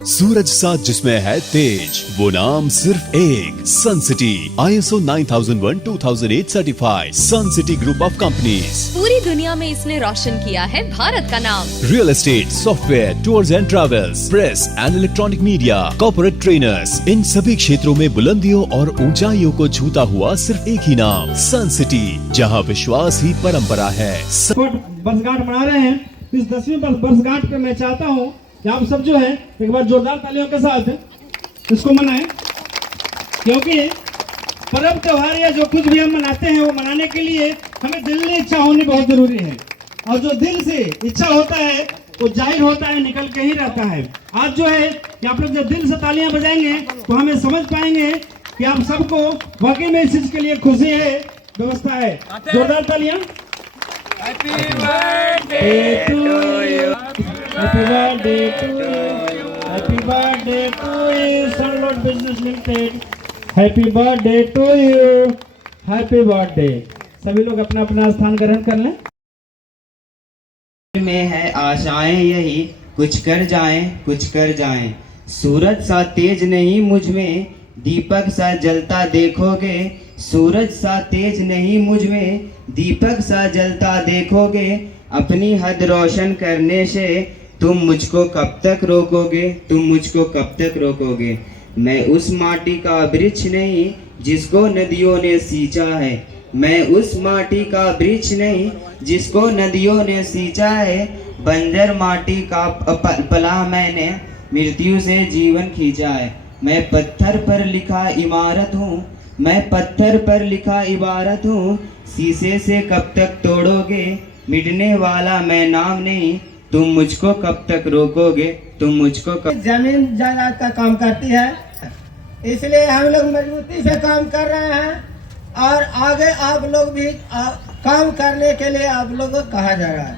सूरज साथ जिसमें है तेज, वो नाम सिर्फ एक, Sun City ISO 9001:2008 certified Sun City group of companies. पूरी दुनिया में इसने रोशन किया है भारत का नाम। Real estate, software, tours and travels, press and electronic media, corporate trainers, इन सभी क्षेत्रों में बुलंदियों और ऊंचाइयों को छूता हुआ सिर्फ एक ही नाम, सन सिटी, जहां विश्वास ही परंपरा है। वर्षगांठ मना रहे हैं, इस 10वीं वर्षगांठ पे मैं चाहता हूँ कि आप सब जो है एक बार जोरदार तालियों के साथ इसको मनाएं, क्योंकि पर्व त्योहार या जो कुछ भी हम मनाते हैं वो मनाने के लिए हमें दिल में इच्छा होनी बहुत जरूरी है, और जो दिल से इच्छा होता है वो जाहिर होता है, निकल के ही रहता है। आज जो है कि आप लोग जब दिल से तालियां बजाएंगे तो हमें समझ पाएंगे कि आप सबको वाकई में इस चीज के लिए खुशी है, व्यवस्था है। जोरदार तालियां। Happy birthday to you. Happy birthday to you. Happy birthday to you. Sunlord Business Limited. Happy birthday to you. Happy birthday. सभी लोग अपना अपना स्थान ग्रहण कर लें। में है आशाएं यही, कुछ कर जाएं, कुछ कर जाएं। सूरज सा तेज नहीं मुझ में, दीपक सा जलता देखोगे। सूरज सा तेज नहीं मुझ में, दीपक सा जलता देखोगे। अपनी हद रोशन करने से तुम मुझको कब तक रोकोगे, तुम मुझको कब तक रोकोगे। मैं उस माटी का वृक्ष नहीं जिसको नदियों ने सींचा है, मैं उस माटी का वृक्ष नहीं जिसको नदियों ने सींचा है। बंजर माटी का पला मैंने मृत्यु से जीवन खींचा है। मैं पत्थर पर लिखा इमारत हूँ, मैं पत्थर पर लिखा इबारत हूँ। शीशे से कब तक तोड़ोगे, मिटने वाला मैं नाम नहीं। तुम मुझको कब तक रोकोगे, तुम मुझको कब। जमीन जायदाद का काम करती है, इसलिए हम लोग मजबूती से काम कर रहे हैं, और आगे आप लोग भी काम करने के लिए आप लोगों को कहा जा रहा है।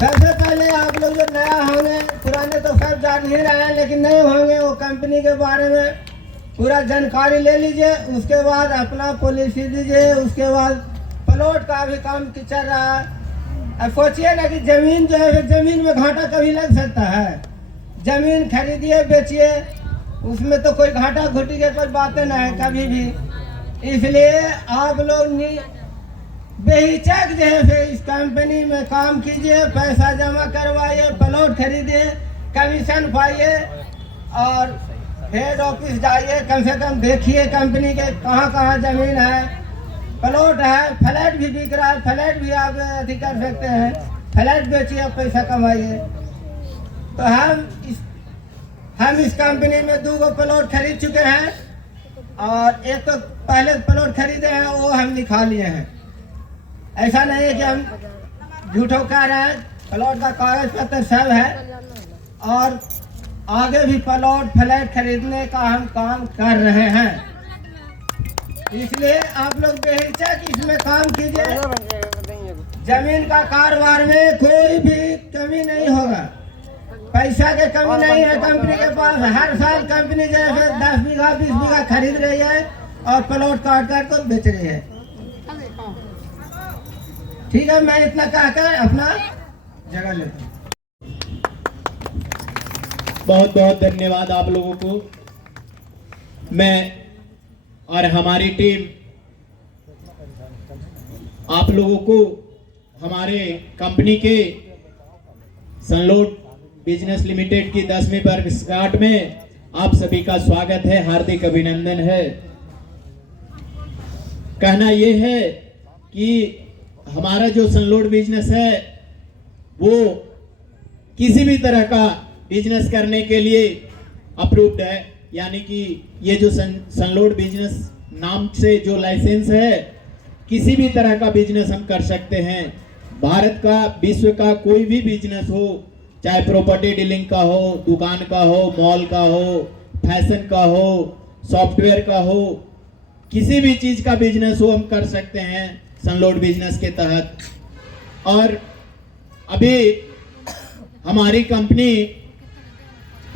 सबसे पहले आप लोग जो नया होंगे, पुराने तो सब जान ही रहे हैं, लेकिन नए होंगे वो कंपनी के बारे में पूरा जानकारी ले लीजिए। उसके बाद अपना पॉलिसी दीजिए। उसके बाद प्लॉट का भी काम चल रहा है। अब सोचिए ना कि जमीन जो है, जमीन में घाटा कभी लग सकता है। जमीन खरीदिए बेचिए, उसमें तो कोई घाटा घुटी की कोई बातें ना है कभी भी। इसलिए आप लोग बेहिचक जो है इस कंपनी में काम कीजिए, पैसा जमा करवाइए, प्लॉट खरीदिए, कमीशन पाइए, और हेड ऑफिस जाइए, कम से कम देखिए कंपनी के कहाँ कहाँ जमीन है, प्लॉट है, फ्लैट भी बिक रहा है, फ्लैट भी आप अति कर सकते हैं, फ्लैट बेचिए, पैसा कमाइए। तो हम इस कंपनी में 2 प्लॉट खरीद चुके हैं, और एक तो पहले प्लॉट खरीदे हैं वो हम लिखा लिए हैं। ऐसा नहीं है कि हम झूठों कह रहे हैं, प्लॉट का कागज पत्र सब है, और आगे भी प्लॉट फ्लैट खरीदने का हम काम कर रहे हैं। इसलिए आप लोग बेहिचक इसमें काम कीजिए। जमीन का कारोबार में कोई भी कमी नहीं होगा, पैसा की कमी नहीं है कंपनी के पास। हर साल कंपनी जैसे 10 बीघा 20 बीघा खरीद रही है और प्लॉट काट काट कर बेच रही है। ठीक है, मैं इतना कहकर अपना जगह लेता हूँ। बहुत बहुत धन्यवाद आप लोगों को। मैं और हमारी टीम आप लोगों को हमारे कंपनी के सनलोड बिजनेस लिमिटेड की 10वीं वर्षगांठ में आप सभी का स्वागत है, हार्दिक अभिनंदन है। कहना यह है कि हमारा जो सनलोड बिजनेस है वो किसी भी तरह का बिजनेस करने के लिए अप्रूव्ड है, यानी कि ये जो सनलोड बिजनेस नाम से जो लाइसेंस है, किसी भी तरह का बिजनेस हम कर सकते हैं। भारत का, विश्व का कोई भी बिजनेस हो, चाहे प्रॉपर्टी डीलिंग का हो, दुकान का हो, मॉल का हो, फैशन का हो, सॉफ्टवेयर का हो, किसी भी चीज का बिजनेस हो हम कर सकते हैं सनलोड बिजनेस के तहत। और अभी हमारी कंपनी,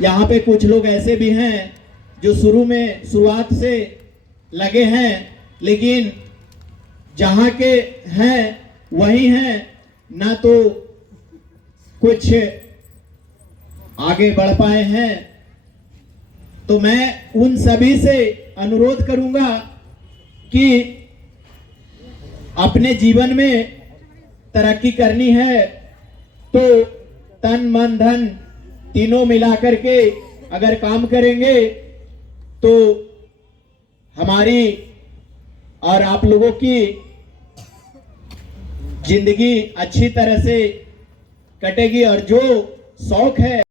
यहाँ पे कुछ लोग ऐसे भी हैं जो शुरुआत से लगे हैं, लेकिन जहाँ के हैं वही हैं, ना तो कुछ आगे बढ़ पाए हैं। तो मैं उन सभी से अनुरोध करूंगा कि अपने जीवन में तरक्की करनी है तो तन मन धन तीनों मिलाकर के अगर काम करेंगे तो हमारी और आप लोगों की जिंदगी अच्छी तरह से कटेगी। और जो शौक है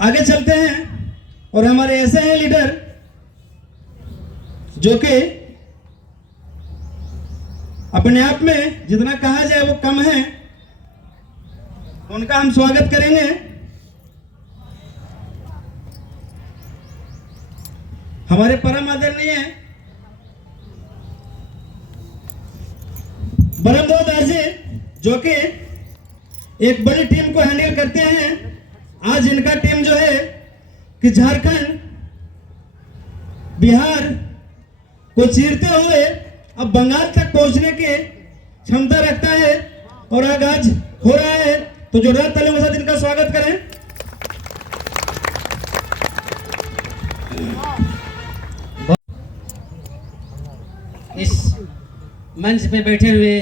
आगे चलते हैं और हमारे ऐसे हैं लीडर जो कि अपने आप में जितना कहा जाए वो कम है, उनका हम स्वागत करेंगे। हमारे परम आदरणीय ब्रह्मदेव दास जी जो कि एक बड़ी टीम को हैंडल करते हैं। आज इनका टीम जो है कि झारखंड बिहार को चीरते हुए अब बंगाल तक पहुंचने की क्षमता रखता है और आगाज हो रहा है। तो जोरदार तालियों के साथ इनका स्वागत करें। इस मंच पे बैठे हुए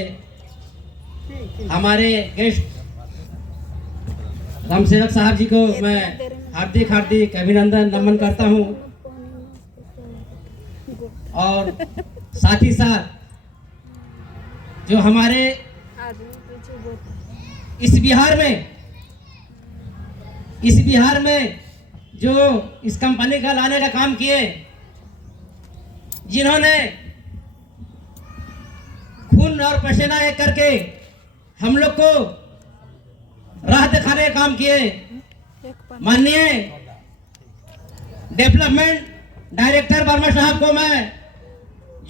हमारे गेस्ट रामसेवक साहब जी को मैं हार्दिक हार्दिक अभिनंदन नमन करता हूं और साथ ही साथ जो हमारे इस बिहार में जो इस कंपनी का लाने का काम किए, जिन्होंने खून और पसीना एक करके हम लोग को राह दिखाने का काम किए, माननीय डेवलपमेंट डायरेक्टर वर्मा साहब को मैं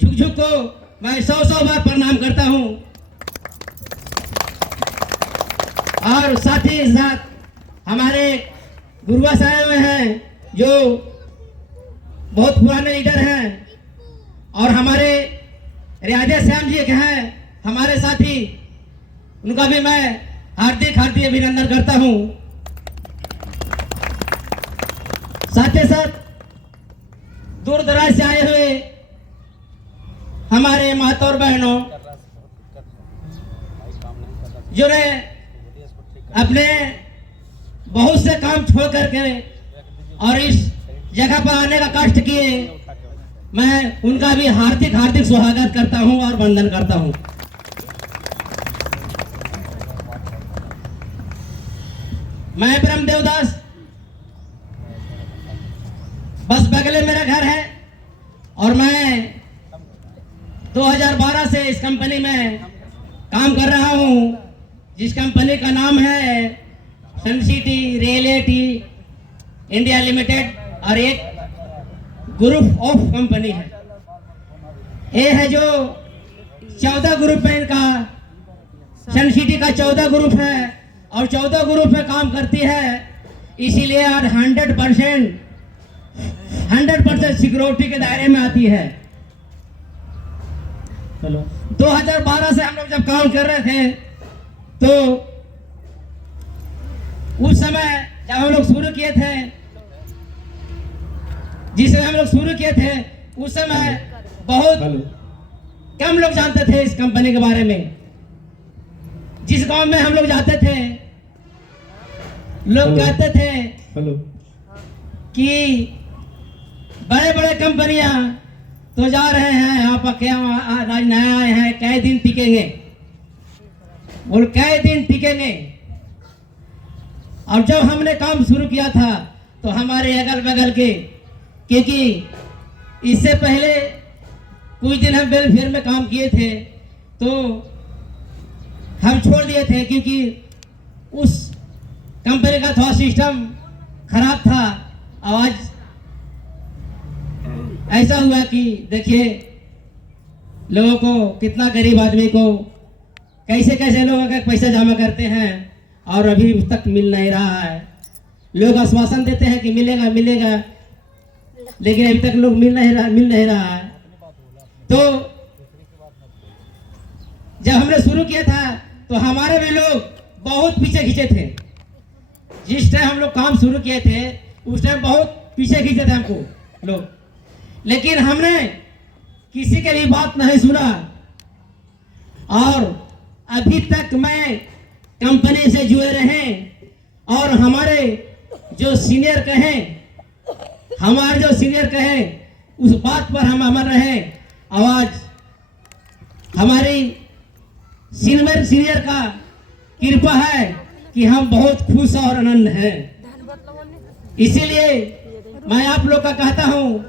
झुक को मैं 100 बार प्रणाम करता हूं। और साथ ही साथ हमारे गुरुआ साहब हैं जो बहुत पुराने लीडर हैं और हमारे रियाजा श्याम जी के हैं हमारे साथी, उनका भी मैं हार्दिक हार्दिक अभिनंदन करता हूं। साथ ही साथ दूर दराज से आए हुए हमारे मातौर बहनों जिन्होंने अपने बहुत से काम छोड़ करके और इस जगह पर आने का कष्ट किए, मैं उनका भी हार्दिक हार्दिक स्वागत करता हूं और वंदन करता हूं। मैं ब्रह्मदेव दास, बस बगले मेरा घर है और मैं 2012 से इस कंपनी में काम कर रहा हूं, जिस कंपनी का नाम है सन सिटी रियलिटी इंडिया लिमिटेड और एक ग्रुप ऑफ कंपनी है। ये है जो 14 ग्रुप है इनका, सन सिटी का 14 ग्रुप है और 14 ग्रुप में काम करती है, इसीलिए आज 100% सिक्योरिटी के दायरे में आती है। हेलो 2012 से हम लोग जब काम कर रहे थे तो उस समय जब हम लोग शुरू किए थे, जिस समय हम लोग शुरू किए थे उस समय बहुत हेलो कम लोग जानते थे इस कंपनी के बारे में। जिस गांव में हम लोग जाते थे लोग हेलो। कहते थे हेलो कि बड़े बड़े कंपनियां तो जा रहे हैं, यहाँ पर क्या आज नए आए हैं, कई दिन टिकेंगे, बोल कई दिन टिकेंगे। और जब हमने काम शुरू किया था तो हमारे अगल बगल के, क्योंकि इससे पहले कुछ दिन हम वेलफेयर में काम किए थे तो हम छोड़ दिए थे, क्योंकि उस कंपनी का थोड़ा सिस्टम खराब था। आज ऐसा हुआ कि देखिए लोगों को, कितना गरीब आदमी को कैसे कैसे लोग अगर पैसा जमा करते हैं और अभी उस तक मिल नहीं रहा है। लोग आश्वासन देते हैं कि मिलेगा मिलेगा, लेकिन अभी तक लोग मिल नहीं रहा है। तो जब हमने शुरू किया था तो हमारे भी लोग बहुत पीछे खींचे थे। जिस टाइम हम लोग काम शुरू किए थे उस टाइम बहुत पीछे खींचे थे हमको लोग, लेकिन हमने किसी के लिए बात नहीं सुना। और अभी तक मैं कंपनी से जुड़े रहे और हमारे जो सीनियर कहें उस बात पर हम अमर रहे। आवाज हमारी सीनियर का कृपा है कि हम बहुत खुश और आनंद हैं। इसीलिए मैं आप लोग का कहता हूं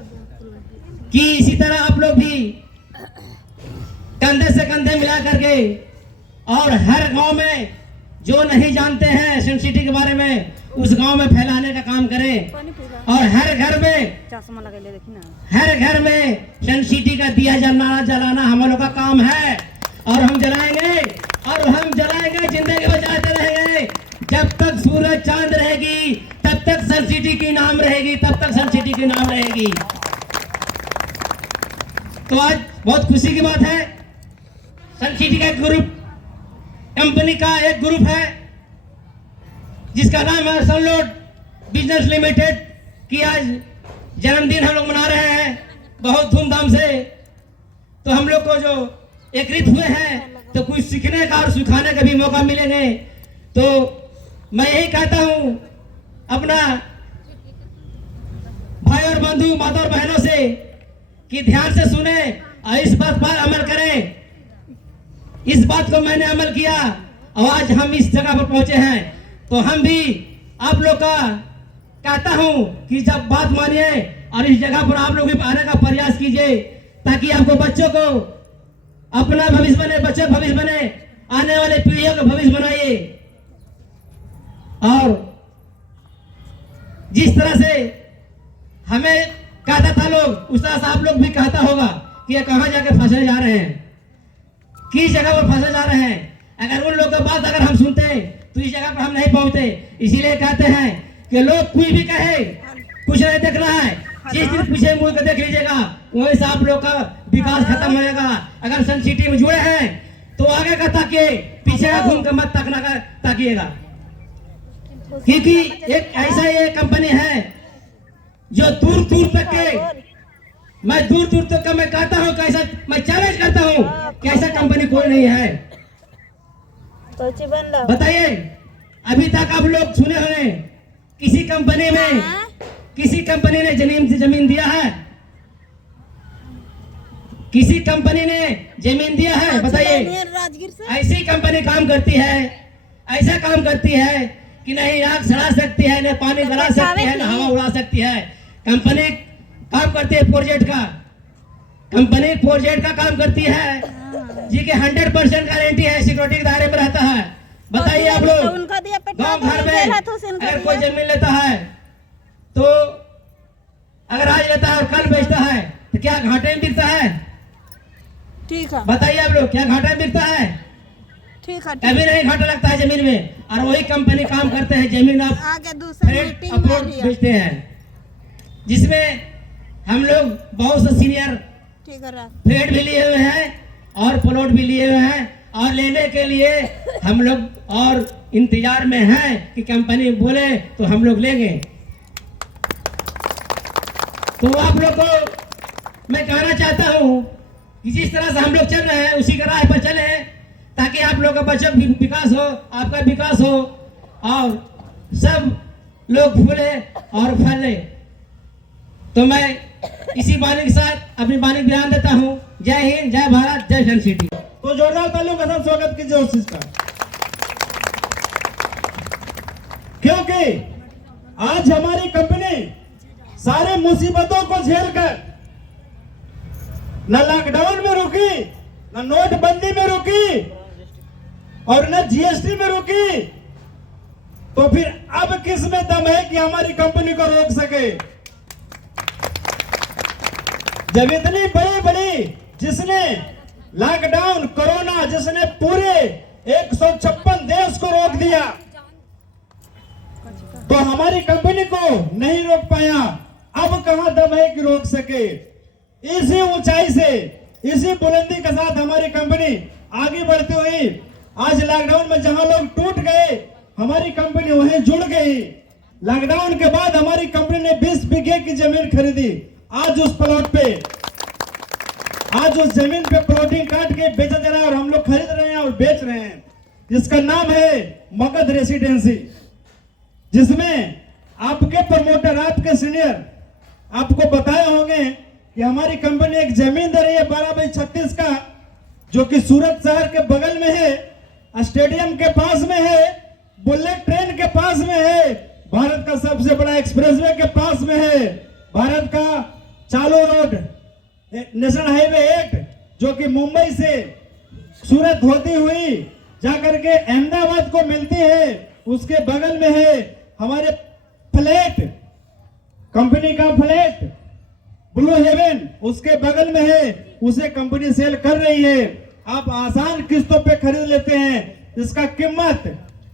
कि इसी तरह आप लोग भी कंधे से कंधे मिला करके और हर गांव में जो नहीं जानते हैं सन सिटी के बारे में उस गांव में फैलाने का काम करें। और हर घर में सन सिटी का दिया जलाना हम लोग का काम है और हम जलाएंगे जिंदगी बचाते रहेंगे। जब तक सूरज चांद रहेगी तब तक सन सिटी की नाम रहेगी, तो आज बहुत खुशी की बात है, सन सिटी का एक ग्रुप, कंपनी का एक ग्रुप है जिसका नाम है सनलोड बिजनेस लिमिटेड की आज जन्मदिन हम लोग मना रहे हैं बहुत धूमधाम से। तो हम लोग को जो एकत्रित हुए हैं तो कुछ सीखने का और सिखाने का भी मौका मिलेंगे। तो मैं यही कहता हूं अपना भाई और बंधु माता और बहनों से कि ध्यान से सुने और इस बात पर अमल करें। इस बात को मैंने अमल किया और आज हम इस जगह पर पहुंचे हैं। तो हम भी आप लोग का कहता हूं कि जब बात मानिए और इस जगह पर आप लोग भी आने का प्रयास कीजिए ताकि आपको बच्चों को अपना भविष्य बने, बच्चों का भविष्य बने, आने वाले पीढ़ियों का भविष्य बनाइए। और जिस तरह से हमें कहता था लोग उस तरह से आप लोग भी कहता होगा कि ये कहां जाके फंसे जा रहे हैं, किस जगह पर फंसे जा रहे हैं। अगर उन लोगों की बात अगर हम सुनते तो इस जगह पर हम नहीं पहुंचते। इसीलिए कहते हैं कि लोग कोई भी कहे कुछ नहीं देखना है, जिस दिन पीछे मुड़ कर देख लीजिएगा वहीं से आप लोग का विकास खत्म हो जाएगा। अगर सन सिटी में जुड़े हैं तो आगे का ताकिए, पीछे का घूम कर मत ताकिएगा, क्योंकि एक ऐसा ये कंपनी है जो दूर दूर तक मैं कहता हूँ कैसा, मैं चैलेंज करता हूँ कि ऐसा कंपनी कोई नहीं है। बताइए अभी तक आप लोग सुने होंगे किसी कंपनी ने जमीन दिया है? किसी कंपनी ने जमीन दिया है? बताइए। ऐसी कंपनी काम करती है, ऐसा काम करती है कि नहीं आग सड़ा सकती है, न पानी जला सकती है, न हवा उड़ा सकती है। कंपनी काम करती है प्रोजेक्ट का, कंपनी प्रोजेक्ट का काम करती है जी के 100% गारंटी है, सिक्योरिटी के दायरे में रहता है। बताइए आप लोग गांव घर में अगर कोई जमीन लेता है तो अगर आज लेता है और कल बेचता है तो क्या घाटे में बिकता है? ठीक है, बताइए आप लोग, क्या घाटे में बिकता है? ठीक है, कभी नहीं घाटा लगता है जमीन में। और वही कंपनी काम करते हैं, जमीन आप आगे दूसरा फ्लैट मीटिंग अपलोड में बेचते हैं, जिसमें हम लोग बहुत से सीनियर ठीक है, फ्लैट भी लिए हुए हैं और प्लॉट भी लिए हुए हैं, और लेने के लिए हम लोग और इंतजार में हैं कि कंपनी बोले तो हम लोग लेंगे। तो आप लोग को मैं कहना चाहता हूँ कि जिस तरह से हम लोग चल रहे हैं उसी का राह पर चले, ताकि आप लोग का बच्चों का विकास हो, आपका विकास हो और सब लोग फूले और फले। तो मैं इसी वाणी के साथ अपनी वाणी बयान देता हूँ। जय हिंद, जय भारत, जय सन सिटी। तो जोरदार तालियों के साथ स्वागत कीजिए उस चीज का, क्योंकि आज हमारी कंपनी सारे मुसीबतों को झेलकर न लॉकडाउन में रुकी, न नोटबंदी में रुकी और न जीएसटी में रुकी, तो फिर अब किस में दम है कि हमारी कंपनी को रोक सके? जब इतनी बड़ी बड़ी जिसने लॉकडाउन, कोरोना जिसने पूरे 156 देश को रोक दिया, तो हमारी कंपनी को नहीं रोक पाया। अब कहां दम है कि रोक सके? इसी ऊंचाई से, इसी बुलंदी के साथ हमारी कंपनी आगे बढ़ती हुई आज लॉकडाउन में जहां लोग टूट गए, हमारी कंपनी वहीं जुड़ गई। लॉकडाउन के बाद हमारी कंपनी ने 20 बीघे की जमीन खरीदी। आज उस प्लॉट पे, आज उस जमीन पे प्लॉटिंग काट के बेचा जा रहा है और हम लोग खरीद रहे हैं और बेच रहे हैं। जिसका नाम है मगध रेसिडेंसी, जिसमें आपके प्रमोटर, आपके सीनियर आपको बताए होंगे कि हमारी कंपनी एक जमीन दे रही है 12/36 का, जो कि सूरत शहर के बगल में है, स्टेडियम के पास में है, बुलेट ट्रेन के पास में है, भारत का सबसे बड़ा एक्सप्रेसवे के पास में है, भारत का चालू रोड नेशनल हाईवे 8 जो कि मुंबई से सूरत होती हुई जाकर के अहमदाबाद को मिलती है, उसके बगल में है हमारे फ्लैट, कंपनी का फ्लैट ब्लू हेवन, उसके बगल में है, उसे कंपनी सेल कर रही है। आप आसान किस्तों पे खरीद लेते हैं, इसका कीमत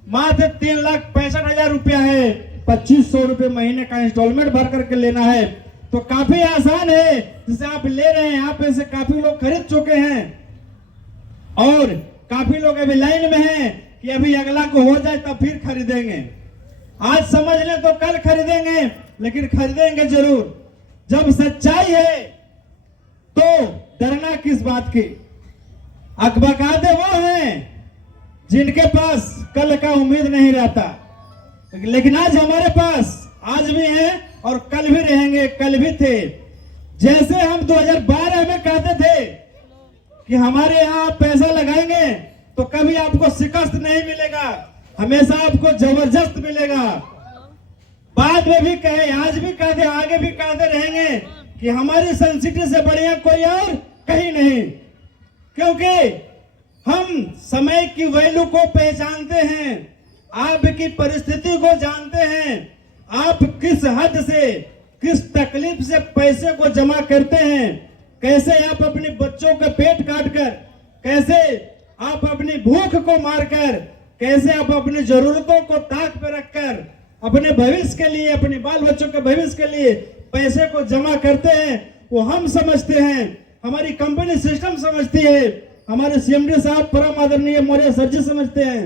मात्र 3,65,000 रुपया है। 2,500 रुपये महीने का इंस्टॉलमेंट भर करके लेना है, तो काफी आसान है। जिसे आप ले रहे हैं, आप ऐसे काफी लोग खरीद चुके हैं और काफी लोग अभी लाइन में हैं कि अभी अगला को हो जाए तब फिर खरीदेंगे। आज समझ लें तो कल खरीदेंगे, लेकिन खरीदेंगे जरूर। जब सच्चाई है तो डरना किस बात की? अकबकाते वो हैं जिनके पास कल का उम्मीद नहीं रहता, लेकिन आज हमारे पास आज भी है और कल भी रहेंगे, कल भी थे। जैसे हम 2012 में कहते थे कि हमारे यहाँ आप पैसा लगाएंगे तो कभी आपको शिकस्त नहीं मिलेगा, हमेशा आपको जबरदस्त मिलेगा। बाद में भी कहे, आज भी कहते, आगे भी कहते रहेंगे कि हमारी सन सिटी से बढ़िया कोई और कहीं नहीं, क्योंकि हम समय की वैल्यू को पहचानते हैं, आपकी परिस्थिति को जानते हैं, आप किस हद से, किस तकलीफ से पैसे को जमा करते हैं, कैसे आप अपने बच्चों का पेट काटकर, कैसे आप अपनी भूख को मारकर, कैसे आप अपनी जरूरतों को ताक पर रखकर अपने भविष्य के लिए, अपने बाल बच्चों के भविष्य के लिए पैसे को जमा करते हैं, वो हम समझते हैं, हमारी कंपनी सिस्टम समझती है, हमारे सीएमडी साहब परम आदरणीय मौर्य सर जी समझते हैं,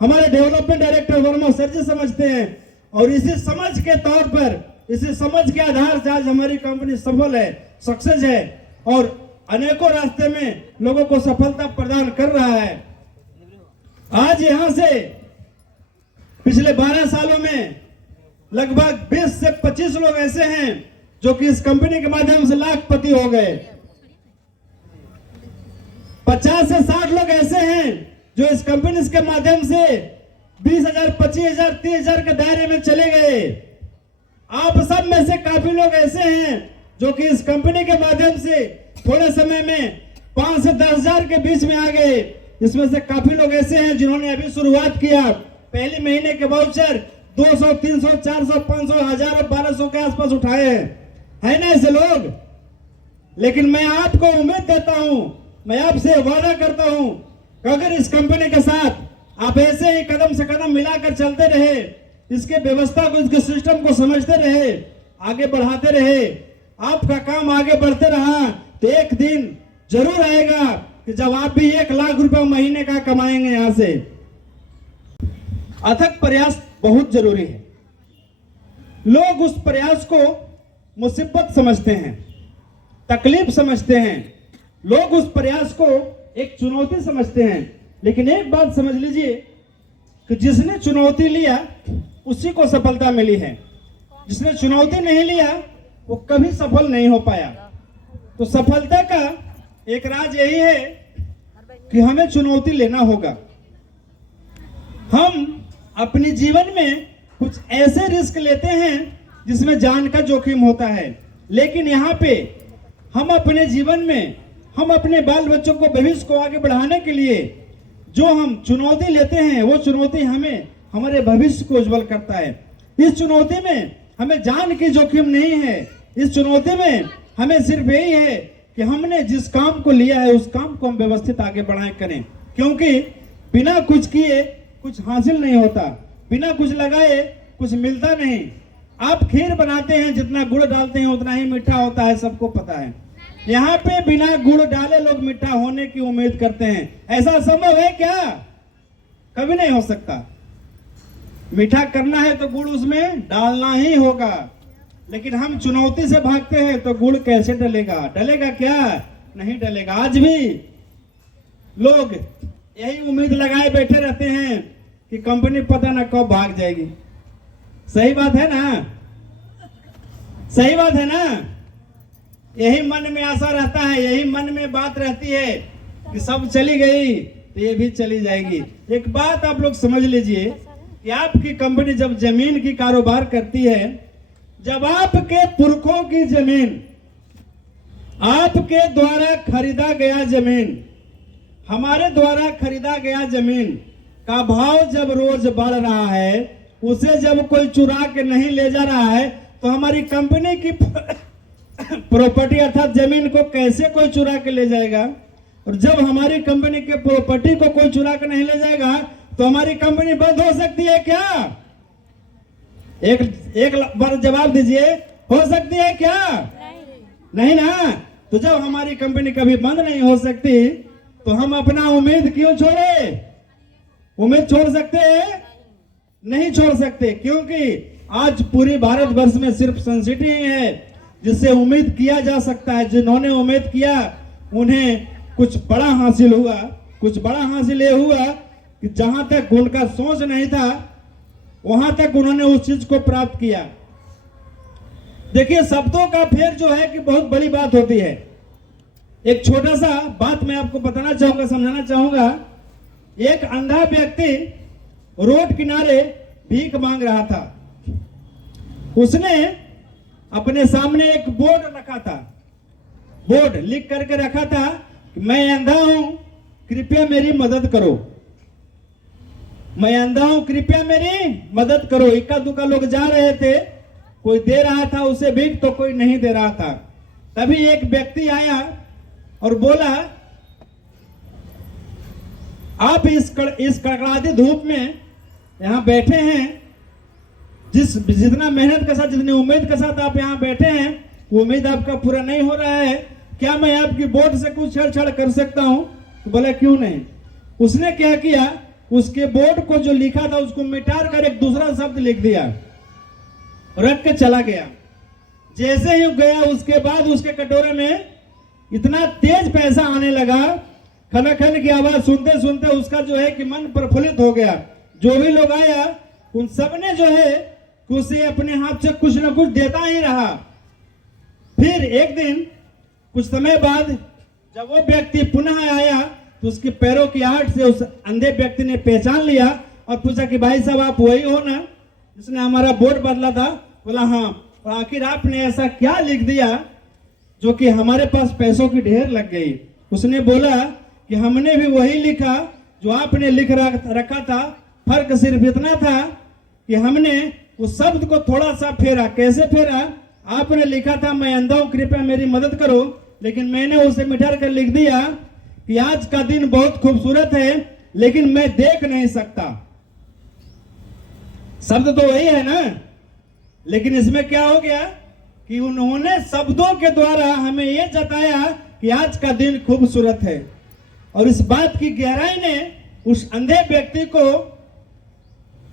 हमारे डेवलपमेंट डायरेक्टर वर्मा सर जी समझते हैं। और इसी समझ के तौर पर, इसी समझ के आधार से आज हमारी कंपनी सफल है, सक्सेस है और अनेकों रास्ते में लोगों को सफलता प्रदान कर रहा है। आज यहां से पिछले 12 सालों में लगभग 20 से 25 लोग ऐसे हैं जो कि इस कंपनी के माध्यम से लाखपति हो गए। 50 से 60 लोग ऐसे हैं जो इस कंपनी के माध्यम से 20,000, 25,000, 30,000 के दायरे में चले गए। आप सब में से काफी लोग ऐसे हैं जो कि इस कंपनी के माध्यम से थोड़े समय में 5 से 10,000 के बीच में आ गए। इसमें से काफी लोग ऐसे हैं जिन्होंने अभी शुरुआत किया, पहले महीने के वाउचर 200, 300, 400, 500, 1000, 1200 के आसपास उठाए हैं, है ना ऐसे लोग। लेकिन मैं आपको उम्मीद देता हूं, मैं आपसे वादा करता हूं कि अगर इस कंपनी के साथ आप ऐसे ही कदम से कदम मिलाकर चलते रहे, इसके व्यवस्था को, इसके सिस्टम को समझते रहे, आगे बढ़ाते रहे, आपका काम आगे बढ़ते रहा, तो एक दिन जरूर आएगा कि जब आप भी 1 लाख रुपए महीने का कमाएंगे यहां से। अथक प्रयास बहुत जरूरी है। लोग उस प्रयास को मुसीबत समझते हैं, तकलीफ समझते हैं, लोग उस प्रयास को एक चुनौती समझते हैं। लेकिन एक बात समझ लीजिए कि जिसने चुनौती लिया उसी को सफलता मिली है, जिसने चुनौती नहीं लिया वो कभी सफल नहीं हो पाया। तो सफलता का एक राज यही है कि हमें चुनौती लेना होगा। हम अपने जीवन में कुछ ऐसे रिस्क लेते हैं जिसमें जान का जोखिम होता है, लेकिन यहाँ पे हम अपने जीवन में, हम अपने बाल बच्चों को, भविष्य को आगे बढ़ाने के लिए जो हम चुनौती लेते हैं, वो चुनौती हमें हमारे भविष्य को उज्जवल करता है। इस चुनौती में हमें जान की जोखिम नहीं है। इस चुनौती में हमें सिर्फ यही है कि हमने जिस काम को लिया है उस काम को हम व्यवस्थित आगे बढ़ाएं करें, क्योंकि बिना कुछ किए कुछ हासिल नहीं होता, बिना कुछ लगाए कुछ मिलता नहीं। आप खीर बनाते हैं, जितना गुड़ डालते हैं उतना ही मीठा होता है, सबको पता है। यहाँ पे बिना गुड़ डाले लोग मीठा होने की उम्मीद करते हैं। ऐसा संभव है क्या? कभी नहीं हो सकता। मीठा करना है तो गुड़ उसमें डालना ही होगा। लेकिन हम चुनौती से भागते हैं तो गुड़ कैसे डलेगा? डलेगा क्या? नहीं डलेगा। आज भी लोग यही उम्मीद लगाए बैठे रहते हैं कि कंपनी पता ना कब भाग जाएगी। सही बात है ना? सही बात है ना? यही मन में आशा रहता है, यही मन में बात रहती है कि सब चली गई तो ये भी चली जाएगी। एक बात आप लोग समझ लीजिए कि आपकी कंपनी जब जमीन की कारोबार करती है, जब आपके पुरखों की जमीन, आपके द्वारा खरीदा गया जमीन, हमारे द्वारा खरीदा गया जमीन का भाव जब रोज बढ़ रहा है, उसे जब कोई चुरा के नहीं ले जा रहा है, तो हमारी कंपनी की प्रॉपर्टी अर्थात जमीन को कैसे कोई चुरा के ले जाएगा? और जब हमारी कंपनी के प्रॉपर्टी को कोई चुरा के नहीं ले जाएगा तो हमारी कंपनी बंद हो सकती है क्या? एक बार जवाब दीजिए, हो सकती है क्या? नहीं ना। तो जब हमारी कंपनी कभी बंद नहीं हो सकती तो हम अपना उम्मीद क्यों छोड़े? उम्मीद छोड़ सकते हैं? नहीं छोड़ सकते, क्योंकि आज पूरी भारतवर्ष में सिर्फ सन सिटी ही है जिससे उम्मीद किया जा सकता है। जिन्होंने उम्मीद किया उन्हें कुछ बड़ा हासिल हुआ। कुछ बड़ा हासिल ये हुआ कि जहां तक उनका सोच नहीं था वहां तक उन्होंने उस चीज को प्राप्त किया। देखिए, शब्दों का फेर जो है कि बहुत बड़ी बात होती है। एक छोटा सा बात मैं आपको बताना चाहूंगा, समझाना चाहूंगा। एक अंधा व्यक्ति रोड किनारे भीख मांग रहा था। उसने अपने सामने एक बोर्ड रखा था, बोर्ड लिख करके रखा था कि मैं अंधा हूं, कृपया मेरी मदद करो। मैं अंधा हूं, कृपया मेरी मदद करो। इक्का दुक्का लोग जा रहे थे, कोई दे रहा था उसे भीख तो कोई नहीं दे रहा था। तभी एक व्यक्ति आया और बोला, आप इस कड़कड़ाती धूप में यहां बैठे हैं, जितना मेहनत के साथ, जितनी उम्मीद के साथ आप यहाँ बैठे हैं, वो उम्मीद आपका पूरा नहीं हो रहा है। क्या मैं आपकी बोर्ड से कुछ छेड़छाड़ कर सकता हूं? तो बोला क्यों नहीं। उसने क्या किया, उसके बोर्ड को जो लिखा था उसको मिटा कर एक दूसरा शब्द लिख दिया, रख के चला गया। जैसे ही गया उसके बाद उसके कटोरे में इतना तेज पैसा आने लगा, खनखन की आवाज सुनते सुनते उसका जो है कि मन प्रफुल्लित हो गया। जो भी लोग आया उन सब ने जो है उसे अपने हाथ से कुछ न कुछ देता ही रहा। फिर एक दिन कुछ समय बाद जब वो व्यक्ति पुनः आया तो उसके पैरों की आहट से उस अंधे व्यक्ति ने पहचान लिया और पूछा कि भाई साहब आप वही हो ना जिसने हमारा बोर्ड बदला था? बोला हाँ। और आखिर आपने ऐसा क्या लिख दिया जो कि हमारे पास पैसों की ढेर लग गई? उसने बोला कि हमने भी वही लिखा जो आपने लिख रखा था, फर्क सिर्फ इतना था कि हमने उस शब्द को थोड़ा सा फेरा। कैसे फेरा? आपने लिखा था मैं अंधा हूं, कृपया मेरी मदद करो, लेकिन मैंने उसे मिटा कर लिख दिया कि आज का दिन बहुत खूबसूरत है लेकिन मैं देख नहीं सकता। शब्द तो वही है ना, लेकिन इसमें क्या हो गया कि उन्होंने शब्दों के द्वारा हमें यह जताया कि आज का दिन खूबसूरत है, और इस बात की गहराई ने उस अंधे व्यक्ति को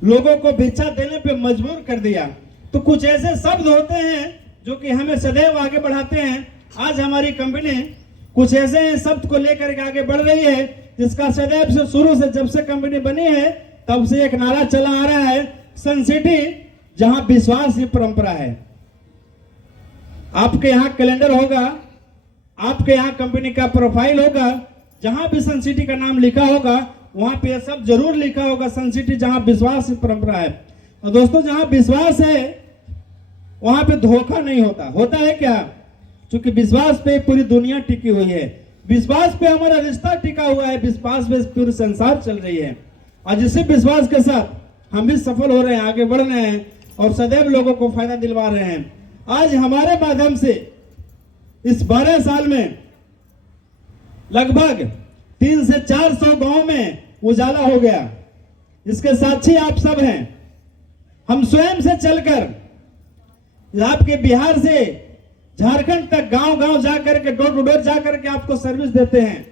लोगों को भिक्षा देने पे मजबूर कर दिया। तो कुछ ऐसे शब्द होते हैं जो कि हमें सदैव आगे बढ़ाते हैं। आज हमारी कंपनी कुछ ऐसे शब्द को लेकर के आगे बढ़ रही है जिसका सदैव से शुरू से जब से कंपनी बनी है तब से एक नारा चला आ रहा है, सन सिटी जहां विश्वास ही परंपरा है। आपके यहाँ कैलेंडर होगा, आपके यहाँ कंपनी का प्रोफाइल होगा, जहां भी सन सिटी का नाम लिखा होगा वहां पे यह सब जरूर लिखा होगा, सन सिटी जहां विश्वास ही परंपरा है। और दोस्तों जहां विश्वास है वहां पे धोखा नहीं होता। होता है क्या? क्योंकि विश्वास पे पूरी दुनिया टिकी हुई है, विश्वास पे हमारा रिश्ता टिका हुआ है, विश्वास पे पूरी संसार चल रही है। और इसी विश्वास के साथ हम भी सफल हो रहे हैं, आगे बढ़ रहे हैं और सदैव लोगों को फायदा दिलवा रहे हैं। आज हमारे माध्यम से इस 12 साल में लगभग 300 से 400 गांव में उजाला हो गया। इसके साक्षी आप सब हैं। हम स्वयं से चलकर आपके बिहार से झारखंड तक गांव गांव जाकर के, डोर टू डोर जाकर के आपको सर्विस देते हैं,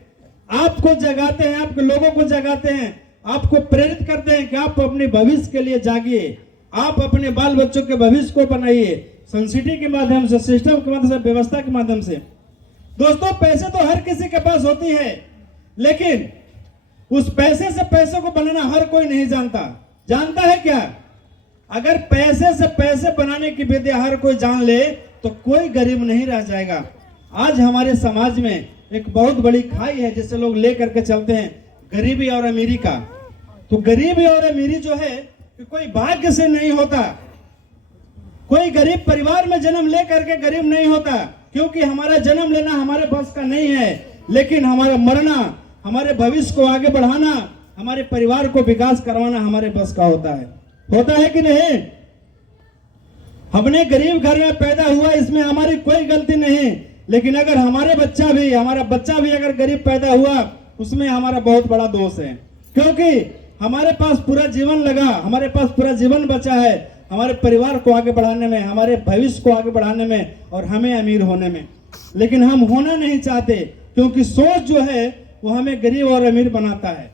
आपको जगाते हैं, आपके लोगों को जगाते हैं, आपको प्रेरित करते हैं कि आप अपने भविष्य के लिए जागिए, आप अपने बाल बच्चों के भविष्य को बनाइए, सन सिटी के माध्यम से, सिस्टम के माध्यम से, व्यवस्था के माध्यम से। दोस्तों पैसे तो हर किसी के पास होती है, लेकिन उस पैसे से पैसे को बनाना हर कोई नहीं जानता। जानता है क्या? अगर पैसे से पैसे बनाने की विद्या हर कोई जान ले तो कोई गरीब नहीं रह जाएगा। आज हमारे समाज में एक बहुत बड़ी खाई है जिसे लोग लेकर के चलते हैं, गरीबी और अमीरी का। तो गरीबी और अमीरी जो है कि कोई भाग्य से नहीं होता, कोई गरीब परिवार में जन्म लेकर के गरीब नहीं होता, क्योंकि हमारा जन्म लेना हमारे बस का नहीं है, लेकिन हमारा मरना, हमारे भविष्य को आगे बढ़ाना, हमारे परिवार को विकास करवाना हमारे बस का होता है। होता है कि नहीं? हमने गरीब घर में पैदा हुआ, इसमें हमारी कोई गलती नहीं, लेकिन अगर हमारा बच्चा भी अगर गरीब पैदा हुआ उसमें हमारा बहुत बड़ा दोष है, क्योंकि हमारे पास पूरा जीवन लगा, हमारे पास पूरा जीवन बचा है हमारे परिवार को आगे बढ़ाने में, हमारे भविष्य को आगे बढ़ाने में और हमें अमीर होने में। लेकिन हम होना नहीं चाहते, क्योंकि सोच जो है वो हमें गरीब और अमीर बनाता है।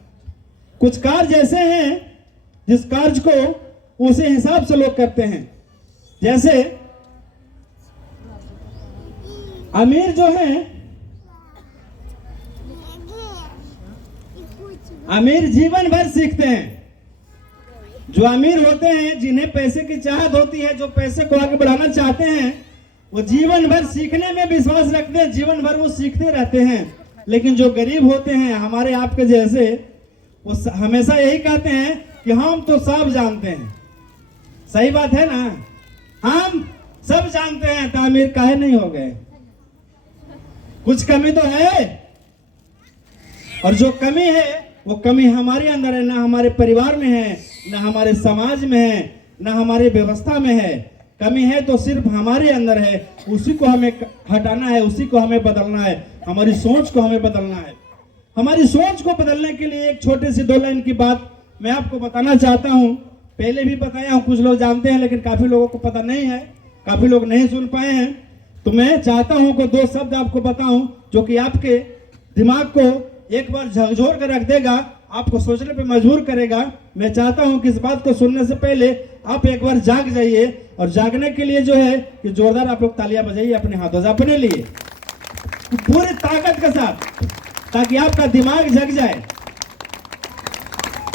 कुछ कार्य ऐसे हैं जिस कार्य को उसी हिसाब से लोग करते हैं। जैसे अमीर जो है, अमीर जीवन भर सीखते हैं। जो अमीर होते हैं, जिन्हें पैसे की चाहत होती है, जो पैसे को आगे बढ़ाना चाहते हैं, वो जीवन भर सीखने में विश्वास रखते हैं, जीवन भर वो सीखते रहते हैं। लेकिन जो गरीब होते हैं हमारे आपके जैसे, वो हमेशा यही कहते हैं कि हम तो सब जानते हैं। सही बात है ना? हम सब जानते हैं तो अमीर काहे नहीं हो गए? कुछ कमी तो है, और जो कमी है वो कमी हमारे अंदर है, ना हमारे परिवार में है, ना हमारे समाज में है, ना हमारी व्यवस्था में है। कमी है तो सिर्फ हमारे अंदर है, उसी को हमें हटाना है, उसी को हमें बदलना है, हमारी सोच को हमें बदलना है। हमारी सोच को बदलने के लिए एक छोटी सी 2 लाइन की बात मैं आपको बताना चाहता हूं। पहले भी बताया हूं, कुछ लोग जानते हैं लेकिन काफी लोगों को पता नहीं है, काफी लोग नहीं सुन पाए हैं। तो मैं चाहता हूं कि 2 शब्द आपको बताऊं जो कि आपके दिमाग को एक बार झकझोर कर रख देगा, आपको सोचने पे मजबूर करेगा। मैं चाहता हूं कि इस बात को सुनने से पहले आप एक बार जाग जाइए, और जागने के लिए जो है कि जोरदार आप लोग तालियां बजाइए अपने हाथों से, अपने लिए पूरी ताकत के साथ, ताकि आपका दिमाग जग जाए।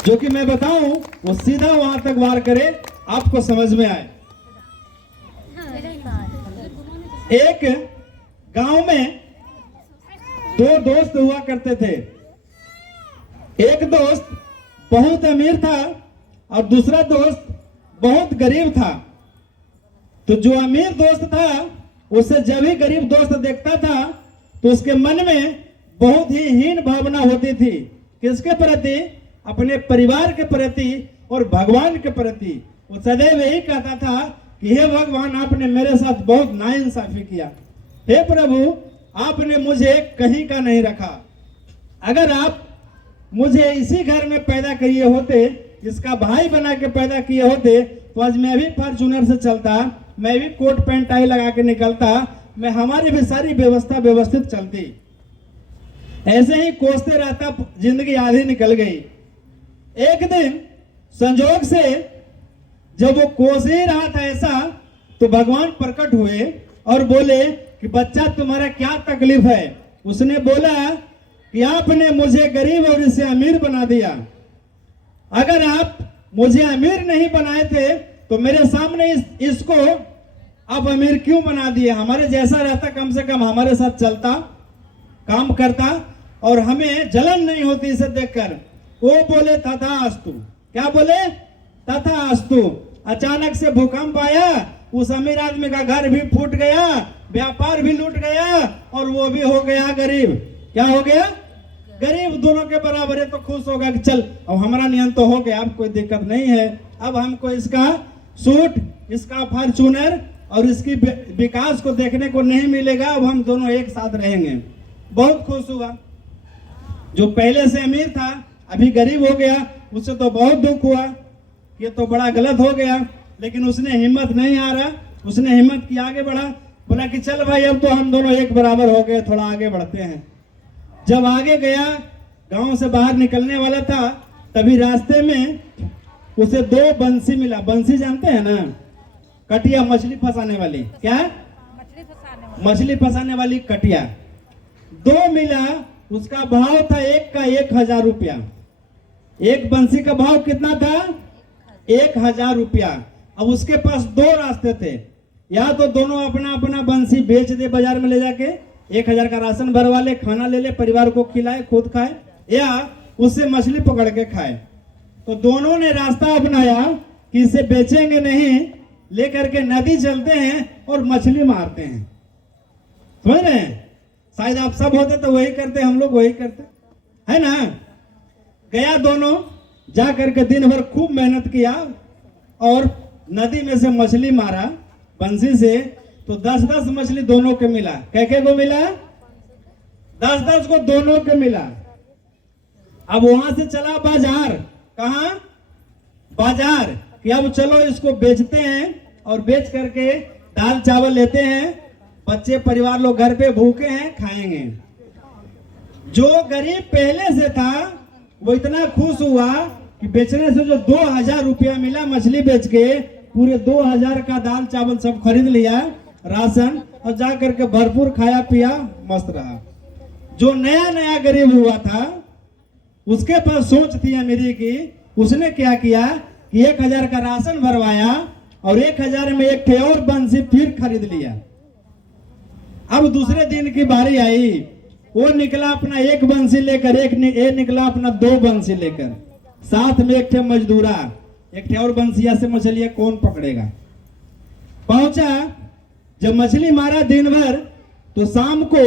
जो कि मैं बताऊं वो सीधा वहां तक वार करे, आपको समझ में आए। एक गांव में 2 दोस्त हुआ करते थे। एक दोस्त बहुत अमीर था और दूसरा दोस्त बहुत गरीब था। तो जो अमीर दोस्त था उसे जब भी गरीब दोस्त देखता था तो उसके मन में बहुत ही हीन भावना होती थी। किसके प्रति? अपने परिवार के प्रति और भगवान के प्रति। वो सदैव यही कहता था कि हे भगवान, आपने मेरे साथ बहुत नाइंसाफी किया। हे प्रभु, आपने मुझे कहीं का नहीं रखा। अगर आप मुझे इसी घर में पैदा किए होते, इसका भाई बना के पैदा किए होते, तो आज मैं भी फॉर्च्यूनर से चलता, मैं भी कोट पैंट टाई लगा के निकलता, मैं हमारी भी सारी व्यवस्था व्यवस्थित चलती। ऐसे ही कोसते रहता, जिंदगी आधी निकल गई। एक दिन संजोग से जब वो कोस ही रहा था ऐसा, तो भगवान प्रकट हुए और बोले कि बच्चा, तुम्हारा क्या तकलीफ है? उसने बोला कि आपने मुझे गरीब और इसे अमीर बना दिया। अगर आप मुझे अमीर नहीं बनाए थे तो मेरे सामने इसको आप अमीर क्यों बना दिए? हमारे जैसा रहता, कम से कम हमारे साथ चलता, काम करता और हमें जलन नहीं होती इसे देखकर। वो बोले तथास्तु। क्या बोले? तथास्तु। अचानक से भूकंप आया, उस अमीर आदमी का घर भी फूट गया, व्यापार भी लूट गया और वो भी हो गया गरीब। क्या हो गया? गरीब। दोनों के बराबर है। तो खुश होगा कि चल अब हमारा नियम तो हो गया, अब कोई दिक्कत नहीं है, अब हमको इसका सूट, इसका फॉर्च्यूनर और इसकी विकास को देखने को नहीं मिलेगा, अब हम दोनों एक साथ रहेंगे। बहुत खुश हुआ। जो पहले से अमीर था अभी गरीब हो गया, उससे तो बहुत दुख हुआ, ये तो बड़ा गलत हो गया। लेकिन उसने हिम्मत नहीं हारा, उसने हिम्मत की, आगे बढ़ा, बोला कि चल भाई अब तो हम दोनों एक बराबर हो गए, थोड़ा आगे बढ़ते हैं। जब आगे गया, गांव से बाहर निकलने वाला था, तभी रास्ते में उसे 2 बंसी मिला। बंसी जानते हैं ना? कटिया, मछली फंसाने वाली। क्या? मछली फंसाने वाली कटिया। 2 मिला। उसका भाव था एक का 1000 रुपया। एक बंसी का भाव कितना था? 1000 रुपया। अब उसके पास 2 रास्ते थे, या तो दोनों अपना अपना बंसी बेच दे बाजार में ले जाके, 1000 का राशन भरवा ले, खाना ले ले, परिवार को खिलाए, खुद खाए, या उससे मछली पकड़ के खाए। तो दोनों ने रास्ता अपनाया कि इसे बेचेंगे नहीं, लेकर के नदी चलते हैं और मछली मारते हैं। समझ रहे हैं? शायद आप सब होते तो वही करते, हम लोग वही करते, है ना? गया दोनों, जा करके दिन भर खूब मेहनत किया और नदी में से मछली मारा बंसी से। तो 10-10 मछली दोनों के मिला। कैके को मिला? 10-10 को दोनों के मिला। अब वहां से चला बाजार। कहा? बाजार। कि अब चलो इसको बेचते हैं और बेच करके दाल चावल लेते हैं, बच्चे परिवार लोग घर पे भूखे हैं, खाएंगे। जो गरीब पहले से था वो इतना खुश हुआ कि बेचने से जो 2000 रुपया मिला मछली बेच के, पूरे 2000 का दाल चावल सब खरीद लिया, राशन, और जा करके भरपूर खाया पिया, मस्त रहा। जो नया नया गरीब हुआ था, उसके पास सोच थी अमीरी की, उसने क्या किया कि 1000 का राशन भरवाया और 1000 में एक ठे और बंसी फिर खरीद लिया। अब दूसरे दिन की बारी आई, वो निकला अपना 1 बंसी लेकर, एक निकला अपना 2 बंसी लेकर, साथ में एक ठे मजदूरा, एक ठे और बंसिया से मछलियां कौन पकड़ेगा। पहुंचा, जब मछली मारा दिन भर, तो शाम को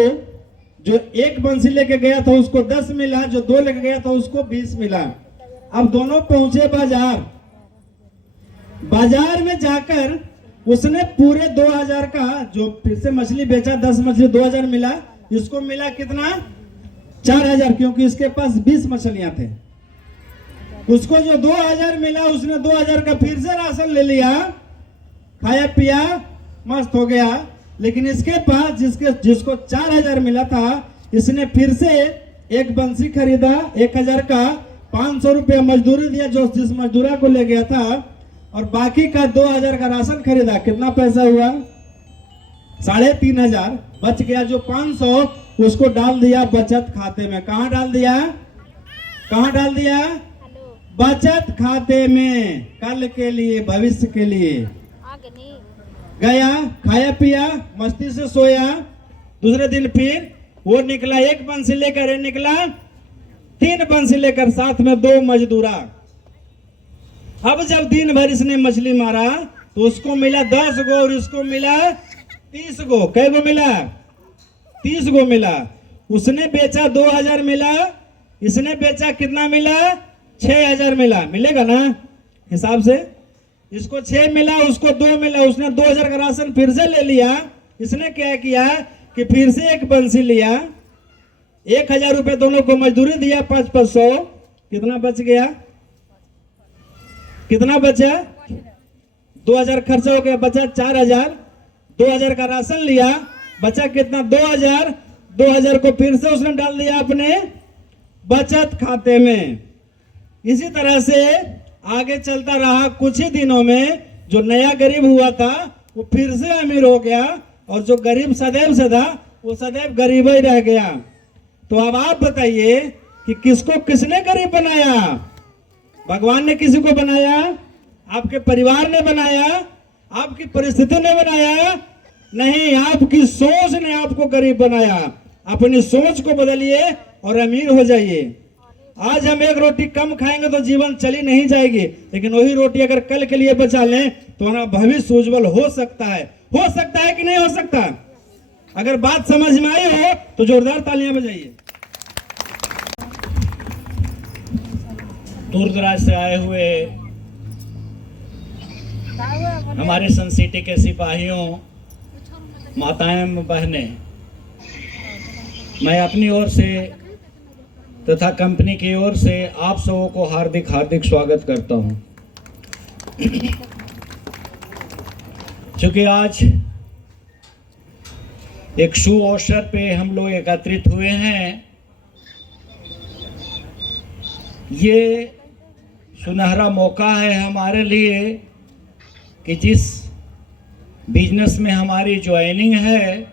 जो 1 बंसी लेके गया था उसको 10 मिला, जो 2 लेके गया था उसको 20 मिला। अब दोनों पहुंचे बाजार। बाजार में जाकर उसने पूरे 2000 का, जो फिर से मछली बेचा, 10 मछली 2000 मिला, इसको मिला कितना? 4000, क्योंकि इसके पास 20 मछलियां थे। उसको जो 2000 मिला, उसने 2000 का फिर से राशन ले लिया, खाया पिया, मस्त हो गया। लेकिन इसके पास जिसको 4000 मिला था, इसने फिर से 1 बंसी खरीदा 1000 का, 500 रुपया मजदूरी दिया जो जिस मजदूरा को ले गया था, और बाकी का 2000 का राशन खरीदा। कितना पैसा हुआ? 3500 बच गया। जो 500 उसको डाल दिया बचत खाते में। कहाँ डाल दिया? कहाँ डाल दिया? बचत खाते में, कल के लिए, भविष्य के लिए। गया, खाया पिया, मस्ती से सोया। दूसरे दिन फिर वो निकला 1 बंसी लेकर, ये निकला 3 बंसी लेकर, साथ में 2 मजदूरा। अब जब दिन भर इसने मछली मारा तो उसको मिला 10 गो और इसको मिला 30 गो। कै गो मिला? 30 गो मिला। उसने बेचा 2000 मिला, इसने बेचा कितना मिला? 6000 मिला। मिलेगा ना हिसाब से? इसको 6 मिला, उसको 2 मिला, उसने 2000 का राशन फिर से ले लिया। इसने क्या किया कि फिर से एक बंसी लिया, 1000 रुपए दोनों को मजदूरी दिया, 500, कितना बच गया, कितना बचा, 2000 खर्चा हो गया, बचा 4000, 2000 का राशन लिया, बचा कितना, 2000, 2000 को फिर से उसने डाल दिया अपने बचत खाते में। इसी तरह से आगे चलता रहा। कुछ ही दिनों में जो नया गरीब हुआ था वो फिर से अमीर हो गया, और जो गरीब सदैव से था वो सदैव गरीब ही रह गया। तो अब आप बताइए कि किसको किसने गरीब बनाया? भगवान ने किसी को बनाया? आपके परिवार ने बनाया? आपकी परिस्थिति ने बनाया? नहीं, आपकी सोच ने आपको गरीब बनाया। अपनी सोच को बदलिए और अमीर हो जाइए। आज हम एक रोटी कम खाएंगे तो जीवन चली नहीं जाएगी, लेकिन वही रोटी अगर कल के लिए बचा लें तो हमारा भविष्य उज्जवल हो सकता है। हो सकता है कि नहीं हो सकता? अगर बात समझ में आई हो तो जोरदार तालियां बजाइए। दूर दराज से आए हुए हमारे सन सिटी के सिपाहियों, माताएं, बहनें, मैं अपनी ओर से तथा कंपनी की ओर से आप सबों को हार्दिक हार्दिक स्वागत करता हूं। क्योंकि आज एक शुभ अवसर पे हम लोग एकत्रित हुए हैं। ये सुनहरा मौका है हमारे लिए कि जिस बिजनेस में हमारी ज्वाइनिंग है,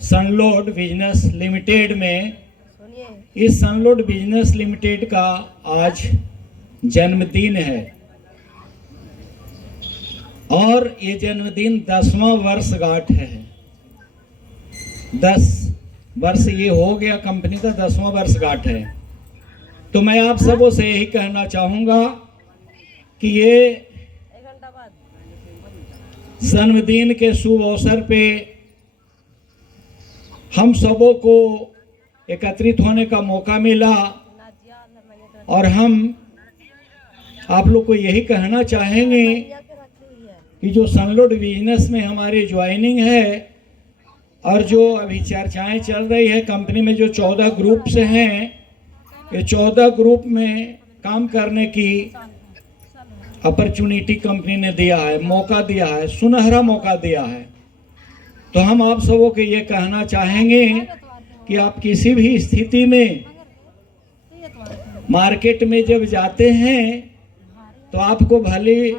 सनलोड बिजनेस लिमिटेड में, इस सनलोड बिजनेस लिमिटेड का आज जन्मदिन है और ये जन्मदिन 10वां वर्षगांठ है। 10 वर्ष ये हो गया, कंपनी का 10वां वर्षगांठ है। तो मैं आप सबों से यही कहना चाहूंगा कि ये जन्मदिन के शुभ अवसर पे हम सबों को एकत्रित होने का मौका मिला और हम आप लोग को यही कहना चाहेंगे कि जो सनलोड बिजनेस में हमारी ज्वाइनिंग है और जो अभी चर्चाएं चल रही है, कंपनी में जो 14 ग्रुप से हैं, ये 14 ग्रुप में काम करने की अपॉर्चुनिटी कंपनी ने दिया है, मौका दिया है, सुनहरा मौका दिया है। तो हम आप सबों को ये कहना चाहेंगे कि आप किसी भी स्थिति में मार्केट में जब जाते हैं तो आपको भली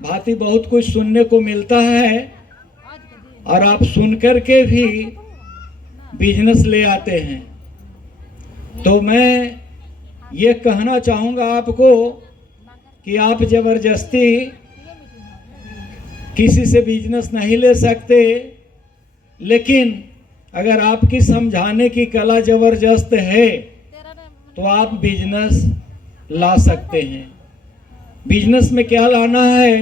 भांति बहुत कुछ सुनने को मिलता है और आप सुनकर के भी बिजनेस ले आते हैं। तो मैं ये कहना चाहूँगा आपको कि आप जबरदस्ती किसी से बिजनेस नहीं ले सकते, लेकिन अगर आपकी समझाने की कला जबरदस्त है तो आप बिजनेस ला सकते हैं। बिजनेस में क्या लाना है,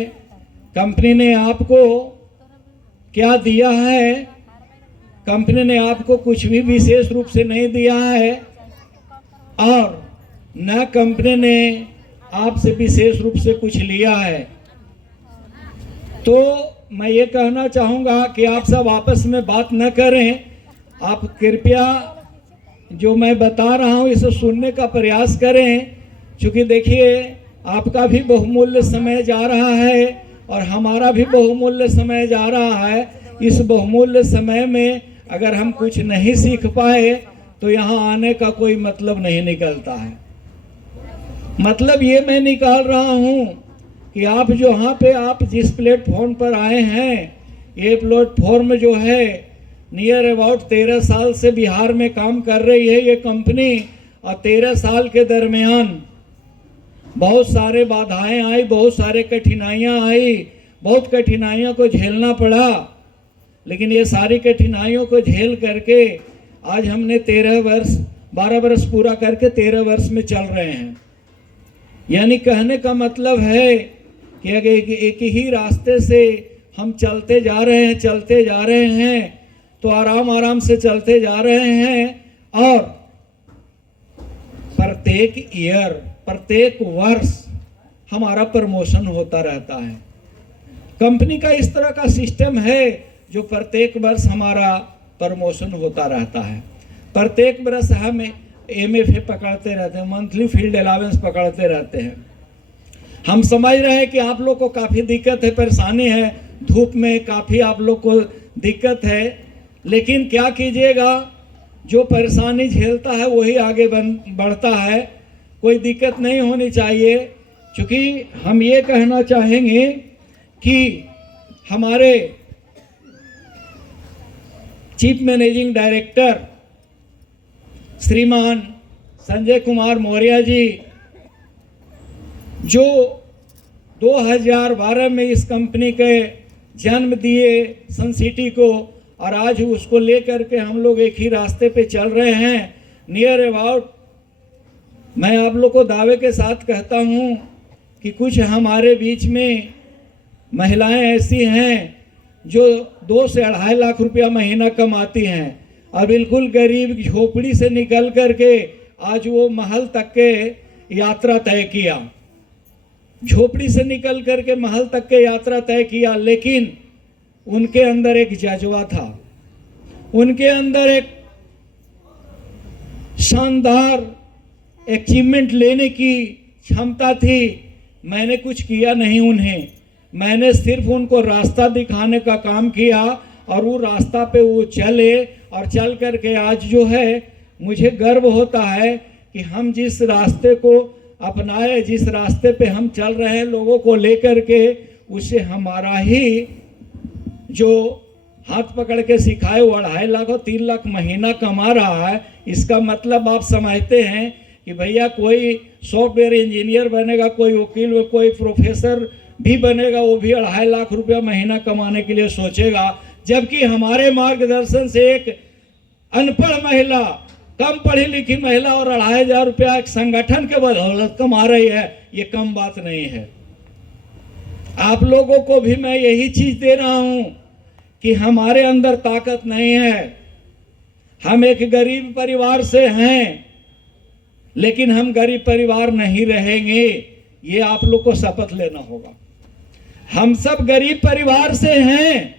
कंपनी ने आपको क्या दिया है? कंपनी ने आपको कुछ भी विशेष रूप से नहीं दिया है और न कंपनी ने आपसे विशेष रूप से कुछ लिया है। तो मैं ये कहना चाहूँगा कि आप सब आपस में बात न करें। आप कृपया जो मैं बता रहा हूँ इसे सुनने का प्रयास करें, क्योंकि देखिए आपका भी बहुमूल्य समय जा रहा है और हमारा भी बहुमूल्य समय जा रहा है। इस बहुमूल्य समय में अगर हम कुछ नहीं सीख पाए तो यहाँ आने का कोई मतलब नहीं निकलता है। मतलब ये मैं निकाल रहा हूँ कि आप जो यहाँ पे आप जिस प्लेटफॉर्म पर आए हैं, ये प्लेटफॉर्म जो है नियर अबाउट 13 साल से बिहार में काम कर रही है ये कंपनी, और 13 साल के दरमियान बहुत सारे बाधाएं आई, बहुत सारे कठिनाइयां आई, बहुत कठिनाइयों को झेलना पड़ा, लेकिन ये सारी कठिनाइयों को झेल करके आज हमने 12 वर्ष पूरा करके 13 वर्ष में चल रहे हैं। यानी कहने का मतलब है कि अगर एक ही रास्ते से हम चलते जा रहे हैं तो आराम आराम से चलते जा रहे हैं और प्रत्येक ईयर, प्रत्येक वर्ष हमारा प्रमोशन होता रहता है। कंपनी का इस तरह का सिस्टम है जो प्रत्येक वर्ष हमारा प्रमोशन होता रहता है। प्रत्येक वर्ष हम MFA पकड़ते रहते हैं, मंथली फील्ड अलावेंस पकड़ते रहते हैं। हम समझ रहे हैं कि आप लोग को काफ़ी दिक्कत है, परेशानी है, धूप में काफ़ी आप लोग को दिक्कत है, लेकिन क्या कीजिएगा, जो परेशानी झेलता है वही आगे बढ़ता है। कोई दिक्कत नहीं होनी चाहिए, क्योंकि हम ये कहना चाहेंगे कि हमारे चीफ मैनेजिंग डायरेक्टर श्रीमान संजय कुमार मौर्य जी, जो 2012 में इस कंपनी के जन्म दिए सन सिटी को, और आज उसको लेकर के हम लोग एक ही रास्ते पे चल रहे हैं। नियर अबाउट मैं आप लोग को दावे के साथ कहता हूँ कि कुछ हमारे बीच में महिलाएं ऐसी हैं जो 2 से 2.5 लाख रुपया महीना कमाती हैं, और बिल्कुल गरीब झोपड़ी से निकल करके आज वो महल तक के यात्रा तय किया। झोपड़ी से निकल करके महल तक के यात्रा तय किया, लेकिन उनके अंदर एक जज्बा था, उनके अंदर एक शानदार अचीवमेंट लेने की क्षमता थी। मैंने कुछ किया नहीं उन्हें, मैंने सिर्फ उनको रास्ता दिखाने का काम किया, और वो रास्ता पे वो चले, और चल करके आज जो है मुझे गर्व होता है कि हम जिस रास्ते को अपनाए, जिस रास्ते पे हम चल रहे हैं लोगों को लेकर के, उससे हमारा ही जो हाथ पकड़ के सिखाए वो 2.5 लाख और 3 लाख महीना कमा रहा है। इसका मतलब आप समझते हैं कि भैया कोई सॉफ्टवेयर इंजीनियर बनेगा, कोई वकील, कोई प्रोफेसर भी बनेगा, वो भी 2.5 लाख रुपया महीना कमाने के लिए सोचेगा, जबकि हमारे मार्गदर्शन से एक अनपढ़ महिला, कम पढ़ी लिखी महिला और 2,500 रुपया एक संगठन के बदौलत कमा रही है। ये कम बात नहीं है। आप लोगों को भी मैं यही चीज दे रहा हूं कि हमारे अंदर ताकत नहीं है। हम एक गरीब परिवार से हैं, लेकिन हम गरीब परिवार नहीं रहेंगे, ये आप लोग को शपथ लेना होगा। हम सब गरीब परिवार से हैं,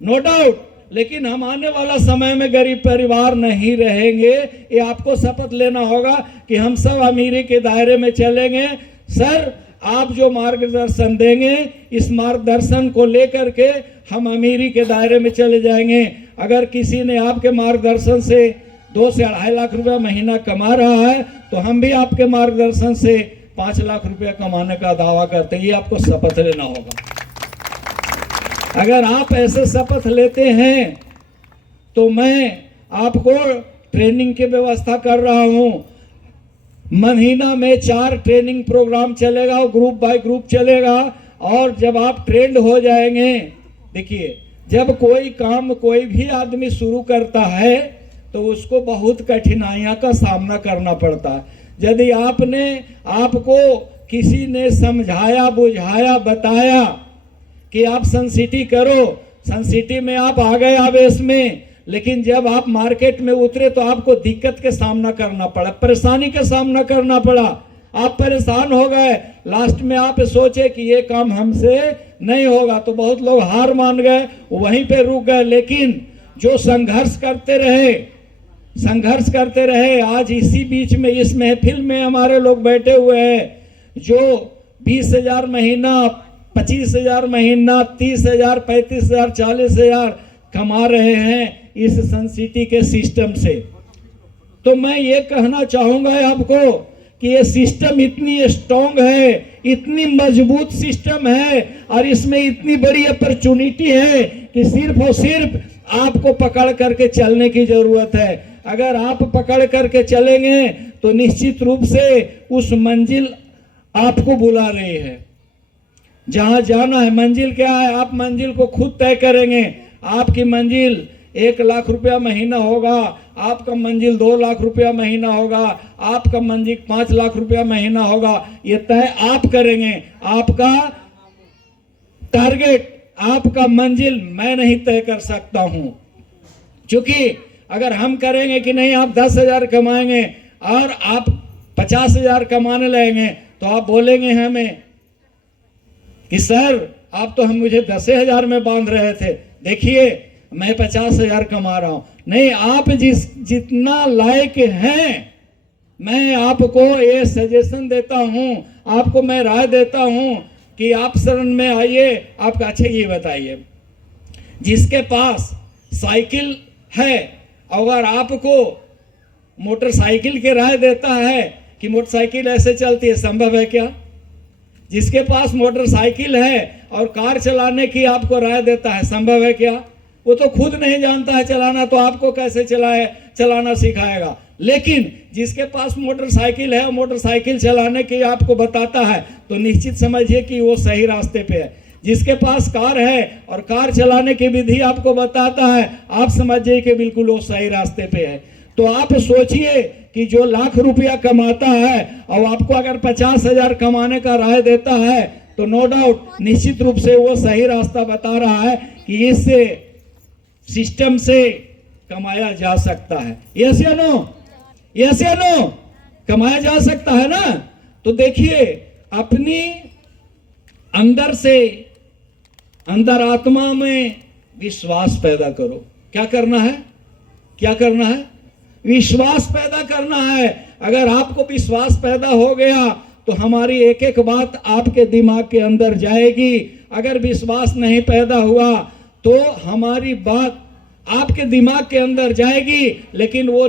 नो डाउट, लेकिन हम आने वाला समय में गरीब परिवार नहीं रहेंगे। ये आपको शपथ लेना होगा कि हम सब अमीरी के दायरे में चलेंगे। सर, आप जो मार्गदर्शन देंगे, इस मार्गदर्शन को लेकर के हम अमीरी के दायरे में चले जाएंगे। अगर किसी ने आपके मार्गदर्शन से 2 से 2.5 लाख रुपया महीना कमा रहा है, तो हम भी आपके मार्गदर्शन से 5 लाख रुपया कमाने का दावा करते हैं। ये आपको शपथ लेना होगा। अगर आप ऐसे शपथ लेते हैं तो मैं आपको ट्रेनिंग की व्यवस्था कर रहा हूं। महीना में 4 ट्रेनिंग प्रोग्राम चलेगा, ग्रुप बाय ग्रुप चलेगा, और जब आप ट्रेंड हो जाएंगे, देखिए जब कोई काम कोई भी आदमी शुरू करता है तो उसको बहुत कठिनाइयां का सामना करना पड़ता है। यदि आपको किसी ने समझाया, बुझाया, बताया कि आप सन सिटी करो, सन सिटी में आप आ गए आवेश में, लेकिन जब आप मार्केट में उतरे तो आपको दिक्कत के सामना करना पड़ा, परेशानी का सामना करना पड़ा, आप परेशान हो गए। लास्ट में आप सोचे कि ये काम हमसे नहीं होगा, तो बहुत लोग हार मान गए, वहीं पे रुक गए। लेकिन जो संघर्ष करते रहे, आज इसी बीच में इस महफिल में हमारे लोग बैठे हुए हैं जो 20,000 महीना, 25,000 महीना, 30,000, 35,000, 40,000 कमा रहे हैं इस सन सिटी के सिस्टम से। तो मैं ये कहना चाहूंगा आपको कि ये सिस्टम इतनी स्ट्रॉन्ग है, इतनी मजबूत सिस्टम है, और इसमें इतनी बड़ी अपॉर्चुनिटी है कि सिर्फ और सिर्फ आपको पकड़ करके चलने की जरूरत है। अगर आप पकड़ करके चलेंगे तो निश्चित रूप से उस मंजिल आपको बुला रही है, जहां जाना है। मंजिल क्या है? आप मंजिल को खुद तय करेंगे। आपकी मंजिल 1 लाख रुपया महीना होगा, आपका मंजिल 2 लाख रुपया महीना होगा, आपका मंजिल 5 लाख रुपया महीना होगा। ये तय आप करेंगे। आपका टारगेट, आपका मंजिल मैं नहीं तय कर सकता हूं, क्योंकि अगर हम करेंगे कि नहीं आप 10,000 कमाएंगे और आप 50,000 कमाने लगेंगे, तो आप बोलेंगे हमें कि सर आप तो हम मुझे 10,000 में बांध रहे थे, देखिए मैं 50,000 कमा रहा हूं। नहीं, आप जितना लायक हैं, मैं आपको ये सजेशन देता हूं, आपको मैं राय देता हूं कि आप शरण में आइए। आपका अच्छा ये बताइए, जिसके पास साइकिल है अगर आपको मोटरसाइकिल की राय देता है कि मोटरसाइकिल ऐसे चलती है, संभव है क्या? जिसके पास मोटरसाइकिल है और कार चलाने की आपको राय देता है, संभव है क्या? वो तो खुद नहीं जानता है चलाना, तो आपको कैसे चलाना सिखाएगा? लेकिन जिसके पास मोटरसाइकिल है और मोटरसाइकिल चलाने की आपको बताता है, तो निश्चित समझिए कि वो सही रास्ते पे है। जिसके पास कार है और कार चलाने की विधि आपको बताता है, आप समझिए कि बिल्कुल वो सही रास्ते पे है। तो आप सोचिए कि जो लाख रुपया कमाता है और आपको अगर 50,000 कमाने का राय देता है, तो नो डाउट निश्चित रूप से वो सही रास्ता बता रहा है कि इस सिस्टम से कमाया जा सकता है। यस या नो? यस या नो? कमाया जा सकता है ना? तो देखिए, अपनी अंदर से अंतरात्मा में विश्वास पैदा करो। क्या करना है? क्या करना है? विश्वास पैदा करना है। अगर आपको विश्वास पैदा हो गया तो हमारी एक एक बात आपके दिमाग के अंदर जाएगी। अगर विश्वास नहीं पैदा हुआ तो हमारी बात आपके दिमाग के अंदर जाएगी, लेकिन वो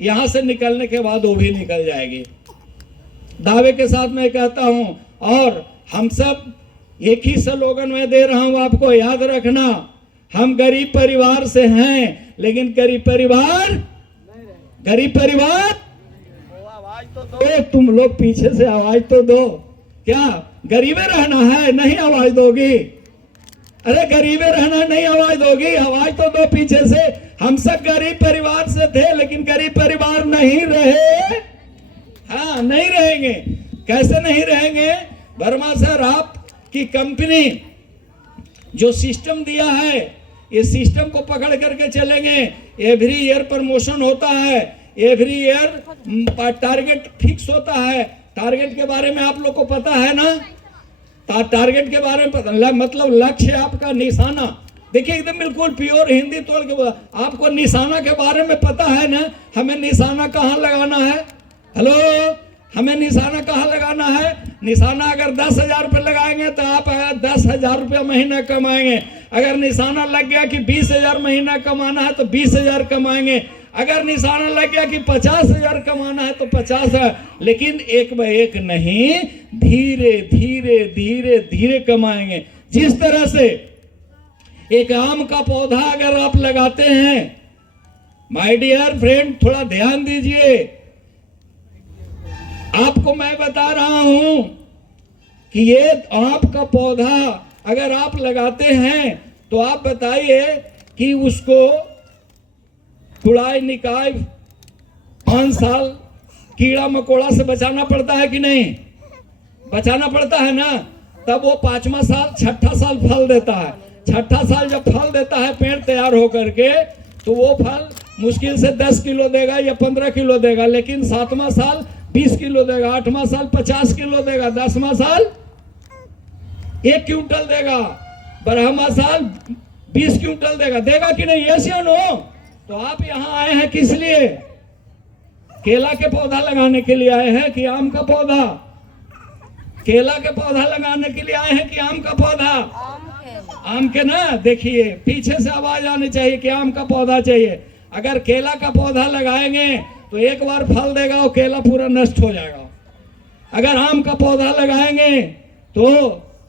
यहां से निकलने के बाद वो भी निकल जाएगी। दावे के साथ मैं कहता हूं, और हम सब एक ही स्लोगन में दे रहा हूं आपको, याद रखना, हम गरीब परिवार से हैं, लेकिन गरीब परिवार आवाज तो दो, तुम लोग पीछे से आवाज तो दो। क्या गरीबे रहना है? नहीं आवाज दोगी? अरे गरीबे रहना नहीं आवाज दोगी? आवाज तो दो पीछे से। हम सब गरीब परिवार से थे, लेकिन गरीब परिवार नहीं रहे। हाँ, नहीं रहेंगे। कैसे नहीं रहेंगे? वर्मा सर, आपकी कंपनी जो सिस्टम दिया है, ये सिस्टम को पकड़ करके चलेंगे। एवरी ईयर प्रमोशन होता है, एवरी ईयर टारगेट फिक्स होता है। टारगेट के बारे में आप लोग को पता है ना? टारगेट के बारे में पता, मतलब लक्ष्य, आपका निशाना। देखिए एकदम बिल्कुल प्योर हिंदी तोड़ के बोला, आपको निशाना के बारे में पता है ना? हमें निशाना कहाँ लगाना है? हेलो, हमें निशाना कहाँ लगाना है? निशाना अगर 10,000 रुपये लगाएंगे तो आप 10,000 रुपया महीना कमाएंगे। अगर निशाना लग गया कि 20,000 महीना कमाना है तो 20,000 कमाएंगे। अगर निशाना लग गया कि 50,000 कमाना है तो 50,000। लेकिन एक बार एक नहीं, धीरे धीरे धीरे धीरे कमाएंगे। जिस तरह से एक आम का पौधा अगर आप लगाते हैं, माय डियर फ्रेंड, थोड़ा ध्यान दीजिए, आपको मैं बता रहा हूं कि ये आम का पौधा अगर आप लगाते हैं तो आप बताइए कि उसको कुड़ाई निकाय 5 साल कीड़ा मकोड़ा से बचाना पड़ता है कि नहीं? बचाना पड़ता है ना? तब वो 5वां साल 6ठा साल फल देता है। 6ठा साल जब फल देता है पेड़ तैयार होकर के, तो वो फल मुश्किल से 10 किलो देगा या 15 किलो देगा, लेकिन 7वां साल 20 किलो देगा, 8वां साल 50 किलो देगा, 10वां साल 1 क्विंटल देगा, 12वां साल 20 क्विंटल देगा कि नहीं? यस या नो? तो आप यहाँ आए हैं किस लिए? केला के पौधा लगाने के लिए आए हैं कि आम का पौधा? केला के पौधा लगाने के लिए आए हैं कि आम का पौधा? आम के ना। देखिए पीछे से आवाज आनी चाहिए कि आम का पौधा चाहिए। अगर केला का पौधा लगाएंगे तो एक बार फल देगा और केला पूरा नष्ट हो जाएगा। अगर आम का पौधा लगाएंगे तो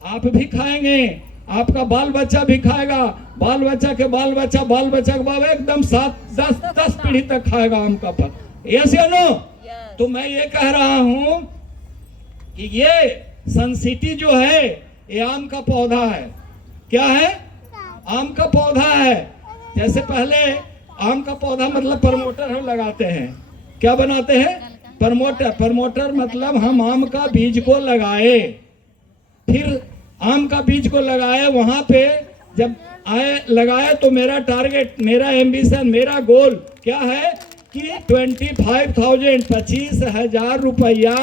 आप भी खाएंगे, आपका बाल बच्चा भी खाएगा, बाल बच्चा के बाल बच्चा, बाल बच्चा के बाल, एकदम 7-10 पीढ़ी तक खाएगा आम का फल। यस या नो? तो मैं ये कह रहा हूं कि ये सनसिटी जो है ये आम का पौधा है। क्या है? आम का पौधा है। जैसे पहले आम का पौधा मतलब प्रमोटर हम लगाते हैं, क्या बनाते हैं? प्रमोटर मतलब हम आम का बीज को लगाए, फिर आम का बीज को लगाए, वहां पे जब लगाए तो मेरा टारगेट, मेरा एम्बिशन, मेरा गोल क्या है कि 25,000 रुपया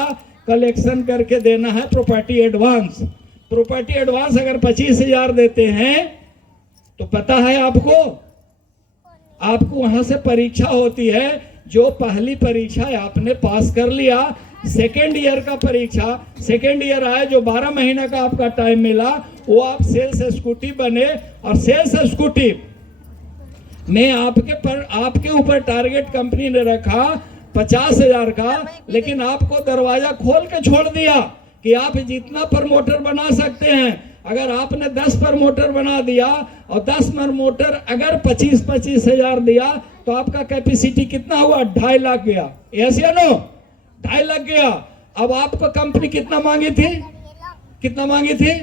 कलेक्शन करके देना है प्रॉपर्टी एडवांस। प्रॉपर्टी एडवांस अगर 25,000 देते हैं तो पता है आपको वहां से परीक्षा होती है। जो पहली परीक्षा आपने पास कर लिया, सेकेंड ईयर का परीक्षा, सेकेंड ईयर आए, जो 12 महीने का आपका टाइम मिला, वो आप सेल्स एग्जीक्यूटिव बने। और सेल्स एग्जीक्यूटिव में आपके ऊपर टारगेट कंपनी ने रखा 50,000 का, लेकिन आपको दरवाजा खोल के छोड़ दिया कि आप जितना प्रमोटर बना सकते हैं। अगर आपने 10 प्रमोटर बना दिया और 10 प्रमोटर अगर 25,000 दिया तो आपका कैपेसिटी कितना हुआ? 2.5 लाख गया। यस या नो? 2.5 लाख गया। अब आपको कंपनी कितना मांगी थी?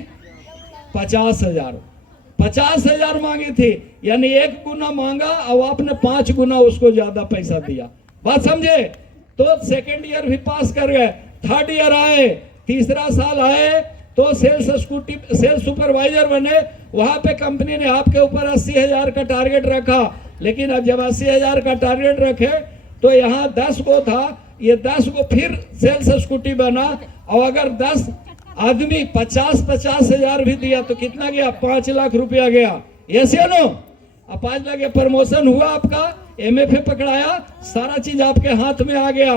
50,000। 50,000 मांगी थी, यानी 1 गुना मांगा और आपने 5 गुना उसको ज्यादा पैसा दिया। बात समझे? तो सेकेंड ईयर भी पास कर गए, थर्ड ईयर आए, तीसरा साल आए तो सेल्स सुपरवाइजर बने। वहां पे कंपनी ने आपके ऊपर 80,000 का टारगेट रखा, लेकिन अब जब 80,000 का टारगेट रखे तो यहाँ 10 को था, ये 10 को फिर सेल्स एग्जीक्यूटिव बना। और अगर 10 आदमी 50,000 भी दिया तो कितना गया? 5 लाख रुपया गया। यस या नो? अब 5 लाख प्रमोशन हुआ, आपका MFA पकड़ाया, सारा चीज आपके हाथ में आ गया।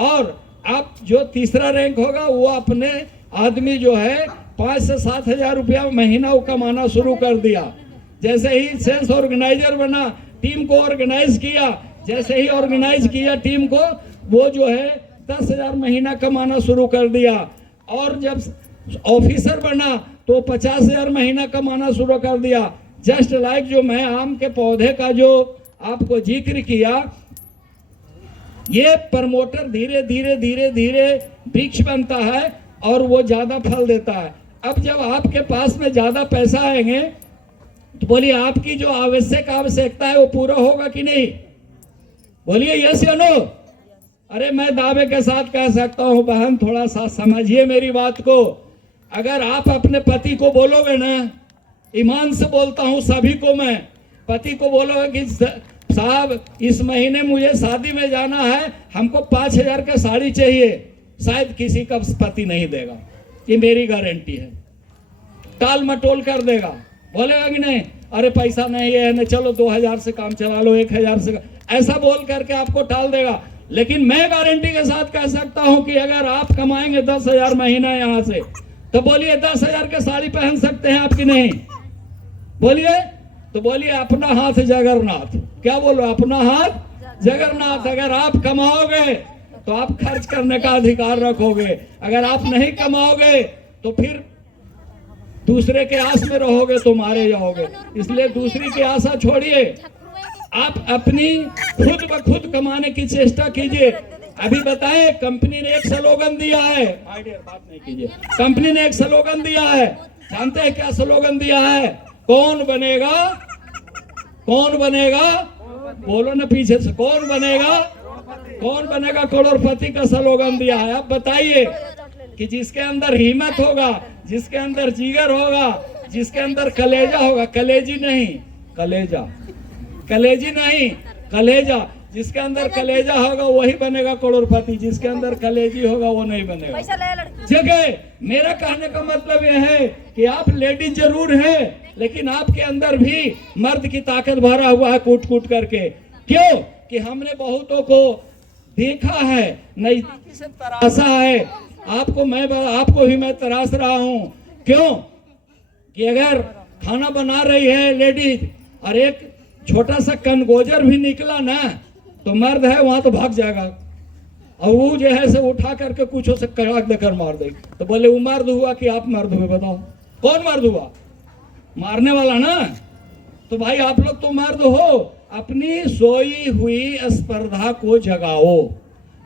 और आप जो तीसरा रैंक होगा वो अपने आदमी जो है 5 से 7,000 रुपया महीना वो कमाना शुरू कर दिया। जैसे ही सेल्स ऑर्गेनाइजर बना, टीम को ऑर्गेनाइज किया, जैसे ही ऑर्गेनाइज किया टीम को, वो जो है 10,000 महीना कमाना शुरू कर दिया। और जब ऑफिसर बना तो 50,000 महीना कमाना शुरू कर दिया। जस्ट लाइक जो मैं आम के पौधे का जो आपको जिक्र किया, ये प्रमोटर धीरे धीरे धीरे धीरे वृक्ष बनता है और वो ज्यादा फल देता है। अब जब आपके पास में ज्यादा पैसा आएंगे तो बोलिए आपकी जो आवश्यकता है वो पूरा होगा कि नहीं? बोलिए यस या नो? अरे मैं दावे के साथ कह सकता हूं बहन, थोड़ा सा समझिए मेरी बात को। अगर आप अपने पति को बोलोगे ना, ईमान से बोलता हूं सभी को, मैं पति को बोलोगे कि साहब इस महीने मुझे शादी में जाना है, हमको 5,000 का साड़ी चाहिए, शायद किसी का पति नहीं देगा, ये मेरी गारंटी है। टाल मटोल कर देगा, बोलेगा कि नहीं अरे पैसा नहीं है ना, चलो 2,000 से काम चला लो, 1,000 से, ऐसा बोल करके आपको टाल देगा। लेकिन मैं गारंटी के साथ कह सकता हूं कि अगर आप कमाएंगे 10,000 महीना यहां से, तो बोलिए 10,000 के साड़ी पहन सकते हैं आप कि नहीं? बोलिए। तो बोलिए अपना हाथ जगन्नाथ। क्या बोलो? अपना हाथ जगन्नाथ। अगर आप कमाओगे तो आप खर्च करने का अधिकार रखोगे, अगर आप नहीं कमाओगे तो फिर दूसरे के आस में रहोगे तो मारे जाओगे। इसलिए दूसरी की आशा छोड़िए, आप अपनी खुद ब खुद कमाने की चेष्टा कीजिए। अभी बताएं, कंपनी ने एक स्लोगन दिया है, बात नहीं कीजिए, कंपनी ने एक स्लोगन दिया है, जानते हैं क्या स्लोगन दिया है? कौन बनेगा, कौन बनेगा, बोलो ना पीछे से, कौन बनेगा, कौन बनेगा करोड़पति का स्लोगन दिया है। अब बताइए कि जिसके अंदर हिम्मत होगा, जिसके अंदर जिगर होगा, जिसके अंदर कलेजा होगा, कलेजी नहीं कलेजा, कलेजी नहीं कलेजा, जिसके अंदर कलेजा होगा वही बनेगा करोड़पति, जिसके अंदर कलेजी होगा वो नहीं बनेगा। जगह मेरा कहने का मतलब यह है कि आप लेडीज जरूर हैं, लेकिन आपके अंदर भी मर्द की ताकत भरा हुआ है कूट कूट करके। क्यों? कि हमने बहुतों को देखा है, नजदीकी से तराशा है। आपको भी मैं तराश रहा हूं। क्यों? कि अगर खाना बना रही है लेडीज और एक छोटा सा कनगोजर भी निकला ना, तो मर्द है वहां तो भाग जाएगा और वो जो है से उठा करके कुछ से कड़ाक देकर मार देगी। तो बोले वो मर्द हुआ कि आप मर्द हुए? बताओ कौन मर्द हुआ? मारने वाला ना। तो भाई आप लोग तो मर्द हो, अपनी सोई हुई स्पर्धा को जगाओ,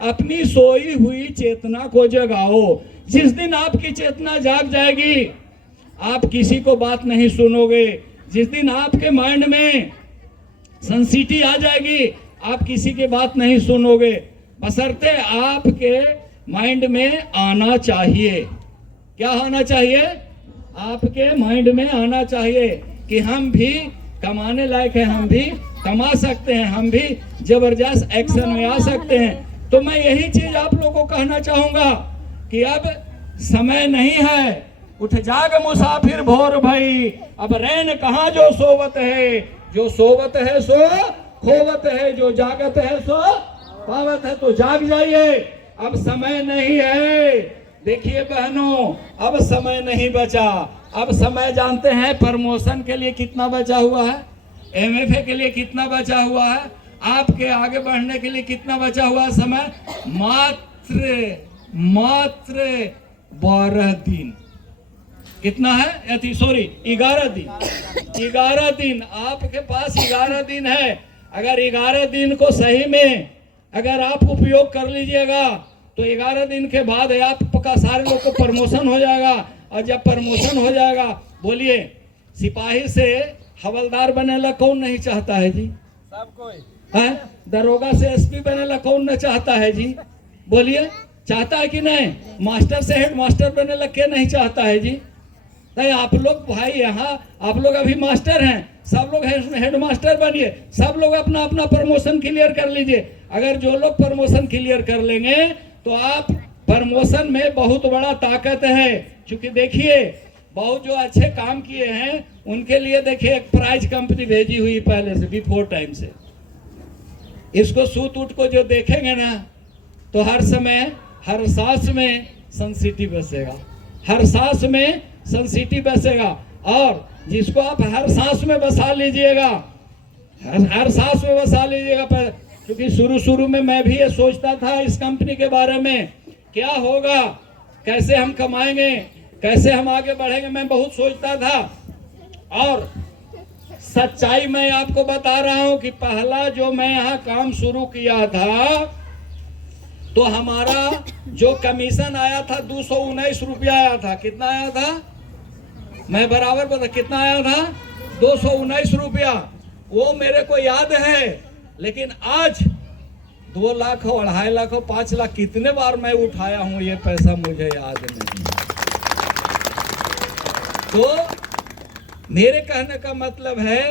अपनी सोई हुई चेतना को जगाओ। जिस दिन आपकी चेतना जाग जाएगी आप किसी को बात नहीं सुनोगे। जिस दिन आपके माइंड में सेंसिटी आ जाएगी आप किसी की बात नहीं सुनोगे, बशर्ते आपके माइंड में आना चाहिए। क्या आना चाहिए? आपके माइंड में आना चाहिए कि हम भी कमाने लायक है, हम भी कमा सकते हैं, हम भी जबरदस्त एक्शन में आ सकते हैं। तो मैं यही चीज आप लोगों को कहना चाहूंगा कि अब समय नहीं है उठ जाग मुसाफिर भोर भई, अब रैन कहाँ जो सोवत है, जो सोवत है सो खोवत है, जो जागत है सो पावत है। तो जाग जाइए, अब समय नहीं है। देखिए बहनों, अब समय नहीं बचा। अब समय जानते हैं प्रमोशन के लिए कितना बचा हुआ है, एमएफए के लिए कितना बचा हुआ है, आपके आगे बढ़ने के लिए कितना बचा हुआ है समय? मात्र 12 दिन। कितना है? सॉरी 11 दिन। 11 दिन आपके पास 11 दिन है। अगर 11 दिन को सही में अगर आप उपयोग कर लीजिएगा तो 11 दिन के बाद आपका सारे लोग को प्रमोशन हो जाएगा। और जब प्रमोशन हो जाएगा, बोलिए सिपाही से हवलदार बनेला कौन नहीं चाहता है जी? सब कोई है। दरोगा से एसपी बनेला कौन नहीं चाहता है जी? बोलिए, चाहता है कि नहीं? मास्टर से हेड मास्टर बनेला क्या नहीं चाहता है जी? नहीं, आप लोग भाई यहाँ आप लोग अभी मास्टर हैं, सब लोग हेड मास्टर बनिए, सब लोग अपना अपना प्रमोशन क्लियर कर लीजिए। अगर जो लोग प्रमोशन क्लियर कर लेंगे तो आप प्रमोशन में बहुत बड़ा ताकत है। क्योंकि देखिए बहुत जो अच्छे काम किए हैं उनके लिए देखिए एक प्राइज कंपनी भेजी हुई पहले से, बिफोर टाइम से। इसको सूट उठ को जो देखेंगे ना तो हर समय हर सांस में सनसिटी बसेगा, हर सांस में सनसिटी बसेगा। और जिसको आप हर सांस में बसा लीजिएगा, हर सांस में बसा लीजिएगा। क्योंकि शुरू में मैं भी ये सोचता था इस कंपनी के बारे में, क्या होगा, कैसे हम कमाएंगे, कैसे हम आगे बढ़ेंगे, मैं बहुत सोचता था। और सच्चाई मैं आपको बता रहा हूं कि पहला जो मैं यहाँ काम शुरू किया था तो हमारा जो कमीशन आया था 219 रुपया आया था। कितना आया था? मैं बराबर बता, कितना आया था? 219 रुपया। वो मेरे को याद है। लेकिन आज 2 लाख, 2.5 लाख, 5 लाख कितने बार मैं उठाया हूं ये पैसा मुझे याद नहीं। तो मेरे कहने का मतलब है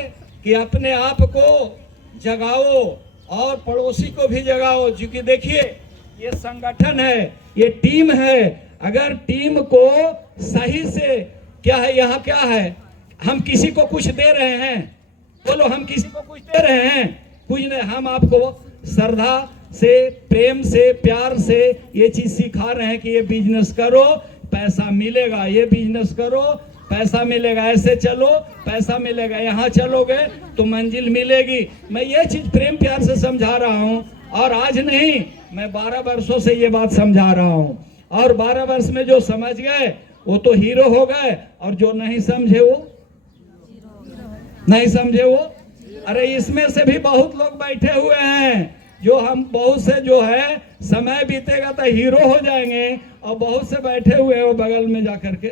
कि अपने आप को जगाओ और पड़ोसी को भी जगाओ। क्योंकि देखिए ये संगठन है, ये टीम है। अगर टीम को सही से क्या है, यहाँ क्या है, हम किसी को कुछ दे रहे हैं, बोलो हम किसी को कुछ दे रहे हैं? कुछ नहीं। हम आपको श्रद्धा से, प्रेम से, प्यार से ये चीज सिखा रहे हैं कि ये बिजनेस करो पैसा मिलेगा, ये बिजनेस करो पैसा मिलेगा, ऐसे चलो पैसा मिलेगा, यहाँ चलोगे तो मंजिल मिलेगी। मैं ये चीज प्रेम प्यार से समझा रहा हूँ। और आज नहीं, मैं 12 वर्षों से ये बात समझा रहा हूँ। और 12 वर्ष में जो समझ गए वो तो हीरो हो गए, और जो नहीं समझे वो नहीं समझे वो। अरे इसमें से भी बहुत लोग बैठे हुए हैं जो हम बहुत से जो है समय बीतेगा तो हीरो हो जाएंगे, और बहुत से बैठे हुए हैं वो बगल में जाकर के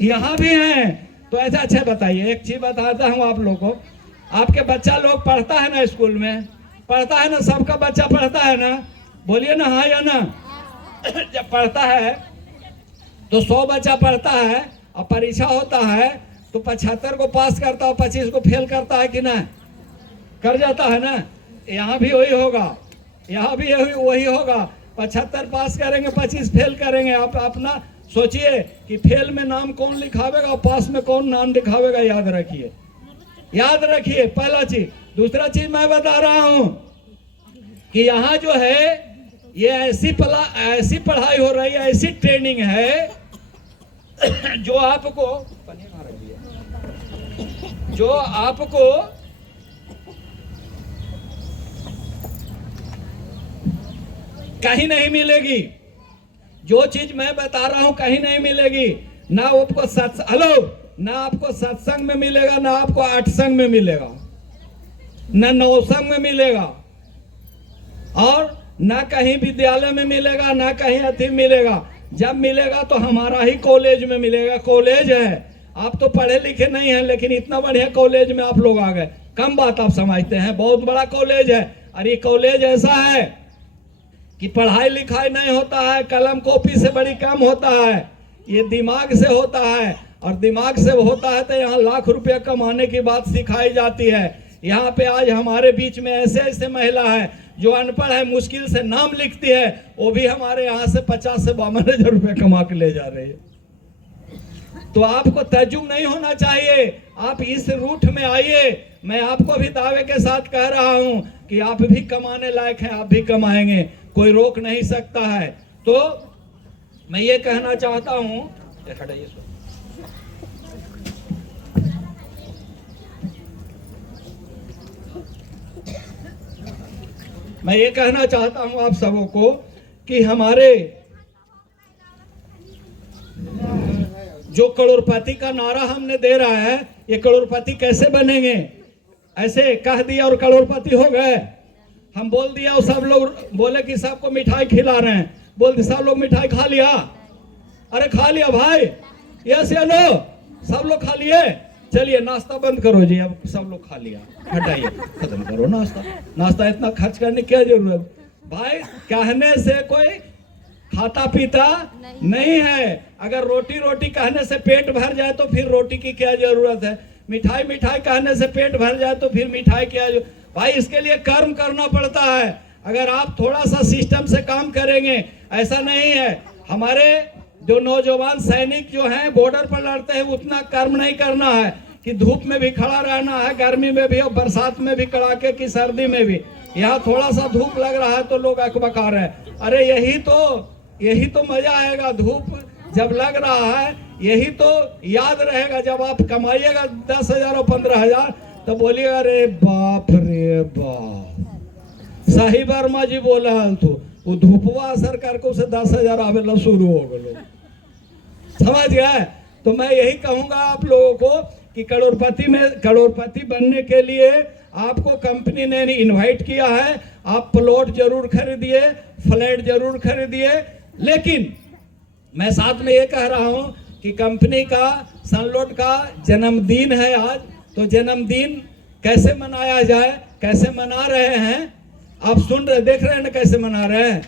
यहाँ भी हैं। तो ऐसा अच्छा बताइए, एक चीज बताता हूँ आप लोगों को। आपके बच्चा लोग पढ़ता है ना, स्कूल में पढ़ता है ना, सबका बच्चा पढ़ता है ना, बोलिए ना हाँ या ना। जब पढ़ता है तो 100 बच्चा पढ़ता है और परीक्षा होता है तो 75 को पास करता है, 25 को फेल करता है कि ना, कर जाता है ना। यहाँ भी वही होगा, यहाँ भी वही होगा। 75 पास करेंगे, 25 फेल करेंगे। आप अपना सोचिए कि फेल में नाम कौन लिखावेगा और पास में कौन नाम लिखावेगा। याद रखिए, याद रखिए, पहला चीज। दूसरा चीज मैं बता रहा हूं कि यहाँ जो है ये ऐसी पढ़ाई हो रही है, ऐसी ट्रेनिंग है जो आपको कहीं नहीं मिलेगी। जो चीज मैं बता रहा हूं कहीं नहीं मिलेगी। ना आपको ना आपको सत्संग में मिलेगा, ना आपको आठसंग में मिलेगा, ना नौसंग में मिलेगा, और ना कहीं विद्यालय में मिलेगा, ना कहीं अति मिलेगा। जब मिलेगा तो हमारा ही कॉलेज में मिलेगा। कॉलेज है, आप तो पढ़े लिखे नहीं हैं, लेकिन इतना बढ़िया कॉलेज में आप लोग आ गए। कम बात आप समझते हैं, बहुत बड़ा कॉलेज है। और ये कॉलेज ऐसा है कि पढ़ाई लिखाई नहीं होता है, कलम कॉपी से बड़ी कम होता है, ये दिमाग से होता है। और दिमाग से होता है तो यहाँ लाख रुपया कमाने की बात सिखाई जाती है। यहाँ पे आज हमारे बीच में ऐसे ऐसे महिला है जो अनपढ़ है, मुश्किल से नाम लिखती है, वो भी हमारे यहाँ से 50 से 52 हजार रुपये कमा के ले जा रही है। तो आपको तजुब नहीं होना चाहिए, आप इस रूट में आइए। मैं आपको भी दावे के साथ कह रहा हूं कि आप भी कमाने लायक हैं, आप भी कमाएंगे, कोई रोक नहीं सकता है। तो मैं ये कहना चाहता हूं, मैं ये कहना चाहता हूं आप सबों को कि हमारे जो करोड़पति का नारा हमने दे रहा है, ये करोड़पति कैसे बनेंगे? ऐसे कह दिया और करोड़पति हो गए। हम बोल दिया और सब लोग बोले कि सबको मिठाई खिला रहे हैं, बोल दिया सब लोग मिठाई खा लिया। अरे खा लिया भाई, यस या नो? सब लोग खा लिए? चलिए नाश्ता बंद करो जी, अब सब लोग खा लिया, हटाइए, खत्म करो नाश्ता। नाश्ता इतना खर्च करने की क्या जरूरत भाई? कहने से कोई खाता पीता नहीं है। अगर रोटी रोटी कहने से पेट भर जाए तो फिर रोटी की क्या जरूरत है? मिठाई मिठाई कहने से पेट भर जाए तो फिर मिठाई क्या भाई? इसके लिए कर्म करना पड़ता है। अगर आप थोड़ा सा सिस्टम से काम करेंगे, ऐसा नहीं है। हमारे जो नौजवान सैनिक जो हैं बॉर्डर पर लड़ते हैं, उतना कर्म नहीं करना है कि धूप में भी खड़ा रहना है, गर्मी में भी और बरसात में भी, कड़ाके की सर्दी में भी। यहाँ थोड़ा सा धूप लग रहा है तो लोग अकबका रहे हैं। अरे यही तो मजा आएगा। धूप जब लग रहा है, यही तो याद रहेगा। जब आप कमाइएगा 10,000 और 15,000 तो बोलिएगा अरे बाप रे बाप। साही वर्मा जी बोला तो वो धूपवा असर करके उसे 10,000 आवेला शुरू हो गए, समझ गए? तो मैं यही कहूंगा आप लोगों को कि करोड़पति बनने के लिए आपको कंपनी ने इनवाइट किया है। आप प्लॉट जरूर खरीदिए, फ्लैट जरूर खरीदिए, लेकिन मैं साथ में ये कह रहा हूं कि कंपनी का सनलोड का जन्मदिन है आज, तो जन्मदिन कैसे मनाया जाए, कैसे मना रहे हैं आप सुन रहे, देख रहे हैं ना कैसे मना रहे हैं।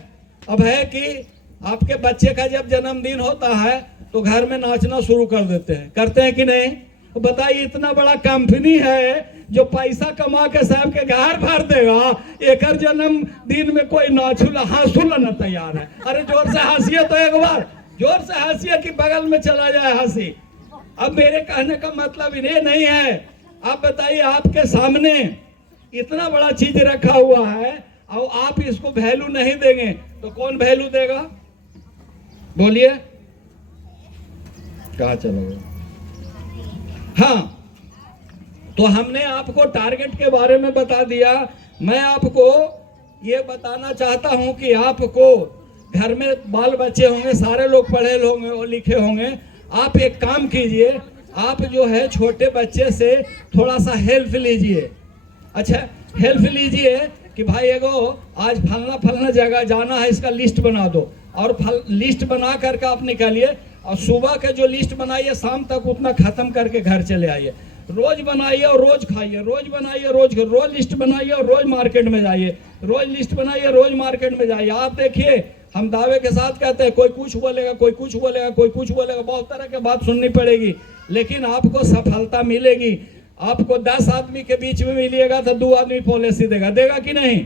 अब है कि आपके बच्चे का जब जन्मदिन होता है तो घर में नाचना शुरू कर देते हैं, करते हैं कि नहीं? तो बताइए, इतना बड़ा कंपनी है जो पैसा कमा के साहब के घर भर देगा, एक जन्मदिन में कोई नाचूला हंसूला न तैयार है। अरे जोर से हंसिए तो एक बार, जोर से हंसिए कि बगल में चला जाए हंसी। अब मेरे कहने का मतलब ये नहीं है। आप बताइए, आपके सामने इतना बड़ा चीज रखा हुआ है और आप इसको वैल्यू नहीं देंगे तो कौन वैल्यू देगा? बोलिए, कहाँ चलोगे? हाँ, तो हमने आपको टारगेट के बारे में बता दिया। मैं आपको ये बताना चाहता हूं कि आपको घर में बाल बच्चे होंगे, सारे लोग पढ़े होंगे और लिखे होंगे। आप एक काम कीजिए, आप जो है छोटे बच्चे से थोड़ा सा हेल्प लीजिए। अच्छा, हेल्प लीजिए कि भाई एगो आज फलना जगह जाना है, इसका लिस्ट बना दो, और लिस्ट बना करके आप निकालिए और सुबह के जो लिस्ट बनाइए शाम तक उतना खत्म करके घर चले आइए। रोज बनाइए और रोज खाइए, रोज बनाइए रोज लिस्ट बनाइए और रोज मार्केट में जाइए, रोज लिस्ट बनाइए रोज मार्केट में जाइए। आप देखिए, हम दावे के साथ कहते हैं, कोई कुछ बोलेगा, कोई कुछ बोलेगा, कोई कुछ बोलेगा, बहुत तरह की बात सुननी पड़ेगी, लेकिन आपको सफलता मिलेगी। आपको 10 आदमी के बीच में मिलिएगा तो 2 आदमी पॉलिसी देगा, देगा कि नहीं?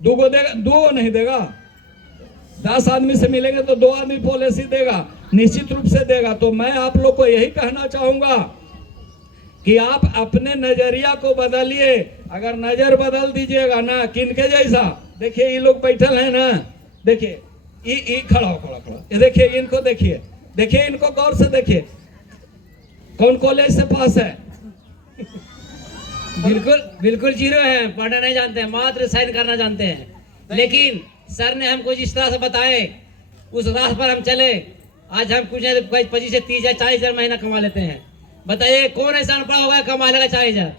2 को देगा, 2 नहीं देगा। 10 आदमी से मिलेंगे तो 2 आदमी पॉलिसी देगा, निश्चित रूप से देगा। तो मैं आप लोग को यही कहना चाहूंगा कि आप अपने नजरिया को बदलिए। अगर नजर बदल दीजिएगा ना, किनके जैसा, देखिए ये लोग बैठल हैं ना, देखिए ये खड़ा ये देखिए, इनको देखिए इनको गौर से देखिए, कौन कॉलेज से पास है? बिल्कुल जीरो है, पढ़ना नहीं जानते हैं, मात्र साइन करना जानते हैं। लेकिन सर ने हमको जिस तरह से बताए उस राह पर हम चले। आज हम कुछ 25 से 30 या 40 हजार महीना कमा लेते हैं। बताइए कौन ऐसा अनपढ़ होगा कमा लेगा 40 हजार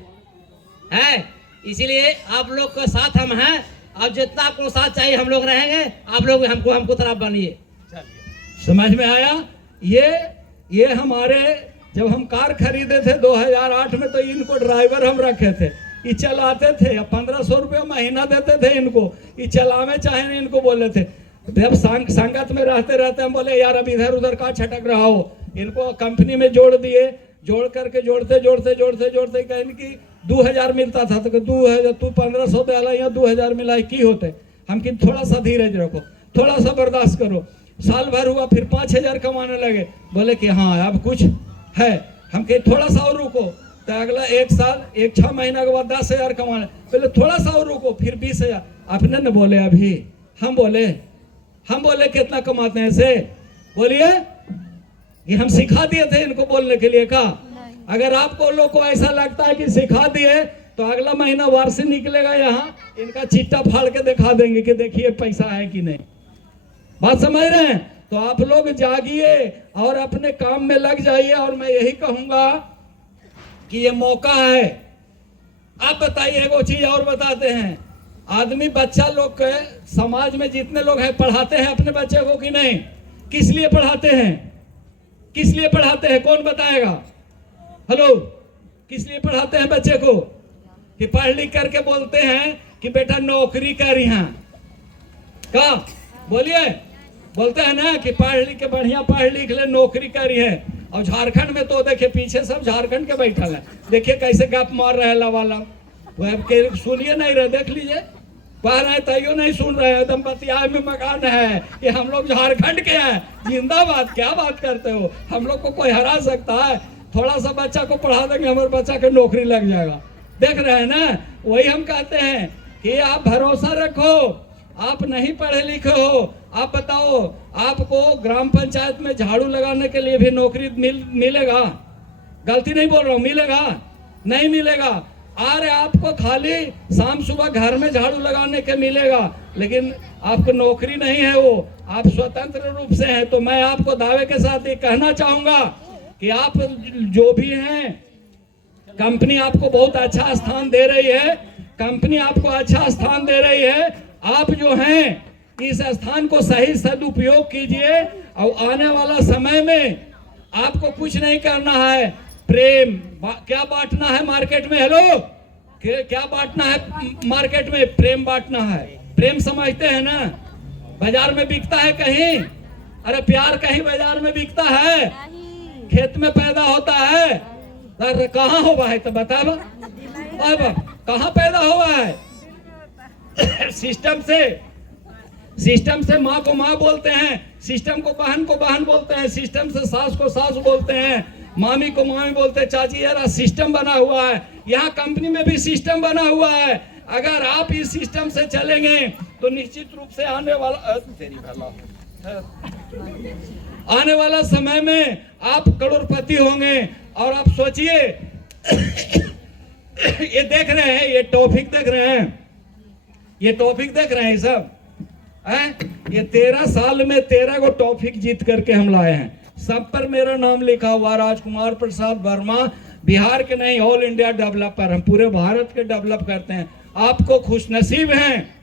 है? इसीलिए आप लोग के साथ हम हैं। अब जितना आपको साथ चाहिए हम लोग रहेंगे, आप लोग हमको तरफ बनिए। समझ में आया? ये हमारे जब हम कार खरीदे थे 2008 में, तो इनको ड्राइवर हम रखे थे, ये चलाते थे, 1500 रुपया महीना देते थे इनको, ये चलावे चाहे नहीं, इनको बोले थे। जब संगत में रहते हम बोले यार अब इधर उधर का छटक रहा हो, इनको कंपनी में जोड़ दिए। जोड़ करके जोड़ते कहें कि 2000 मिलता था, तो 2000 तू 1500 दे या 2000 मिला की होते। हम कि थोड़ा सा धीरज रखो, थोड़ा सा बर्दाश्त करो। साल भर हुआ, फिर 5000 कमाने लगे। बोले कि हाँ अब कुछ है। हम कहे थोड़ा सा और रुको, तो अगला 1 साल 6 महीना के बाद 10,000 कमाना, पहले थोड़ा सा और रुको, फिर 20,000। आपने न बोले अभी, हम बोले कितना कमाते हैं से, बोलिए। ये हम सिखा दिए थे इनको बोलने के लिए का? अगर आपको लोग को ऐसा लगता है कि सिखा दिए, तो अगला महीना वार्षिक निकलेगा, यहाँ इनका चिट्टा फाड़ के दिखा देंगे कि देखिए पैसा है कि नहीं। बात समझ रहे हैं? तो आप लोग जागिए और अपने काम में लग जाइए। और मैं यही कहूंगा कि ये मौका है। आप बताइए, एगो चीज और बताते हैं, आदमी बच्चा लोग के समाज में जितने लोग हैं पढ़ाते हैं अपने बच्चे को कि नहीं? किस लिए पढ़ाते हैं? किस लिए पढ़ाते हैं? कौन बताएगा? हेलो, किस लिए पढ़ाते हैं बच्चे को? कि पढ़ लिख करके बोलते हैं कि बेटा नौकरी कर, यहाँ का बोलिए, बोलते हैं ना कि पढ़ लिख के बढ़िया पढ़ लिख ले, नौकरी करी है। और झारखंड में तो देखिए पीछे सब झारखंड के बैठल है, देखिए कैसे गप मार रहे लवाला, सुनिए नहीं रहे, देख लीजिए, कह रहे तैयो नहीं सुन रहे, एकदम बतिया में मकान है कि हम लोग झारखंड के हैं, जिंदाबाद। क्या बात करते हो? हम लोग को कोई हरा सकता है? थोड़ा सा बच्चा को पढ़ा देंगे, हमारे बच्चा के नौकरी लग जाएगा। देख रहे हैं ना? वही हम कहते हैं कि आप भरोसा रखो, आप नहीं पढ़े लिखे हो। आप बताओ, आपको ग्राम पंचायत में झाड़ू लगाने के लिए भी नौकरी मिलेगा? गलती नहीं बोल रहा हूँ, मिलेगा? नहीं मिलेगा। अरे आपको खाली शाम सुबह घर में झाड़ू लगाने के मिलेगा, लेकिन आपको नौकरी नहीं है, वो आप स्वतंत्र रूप से हैं। तो मैं आपको दावे के साथ ये कहना चाहूंगा कि आप जो भी हैं, कंपनी आपको बहुत अच्छा स्थान दे रही है, कंपनी आपको अच्छा स्थान दे रही है। आप जो हैं इस स्थान को सही सदुपयोग कीजिए। और आने वाला समय में आपको कुछ नहीं करना है, प्रेम क्या बांटना है मार्केट में? हेलो, क्या बांटना है मार्केट में? प्रेम बांटना है। प्रेम समझते हैं ना? बाजार में बिकता है कहीं? अरे प्यार कहीं बाजार में बिकता है? खेत में पैदा होता है? अरे कहाँ हुआ है तो बता लो, कहाँ पैदा हुआ है? सिस्टम से माँ को माँ बोलते हैं, सिस्टम को बहन बोलते हैं, सिस्टम से सास को सास बोलते हैं, मामी को मामी बोलते हैं। चाची यार सिस्टम बना हुआ है, यहाँ कंपनी में भी सिस्टम बना हुआ है। अगर आप इस सिस्टम से चलेंगे तो निश्चित रूप से आने वाला समय में आप करोड़पति होंगे। और आप सोचिए, ये देख रहे हैं, ये टॉपिक देख रहे हैं, ये टॉपिक देख रहे हैं सब हैं? ये 13 साल में 13 को टॉपिक जीत करके हम लाए हैं। सब पर मेरा नाम लिखा हुआ, राजकुमार प्रसाद वर्मा, बिहार के नहीं, ऑल इंडिया डेवलपर, हम पूरे भारत के डेवलप करते हैं। आपको खुशनसीब हैं,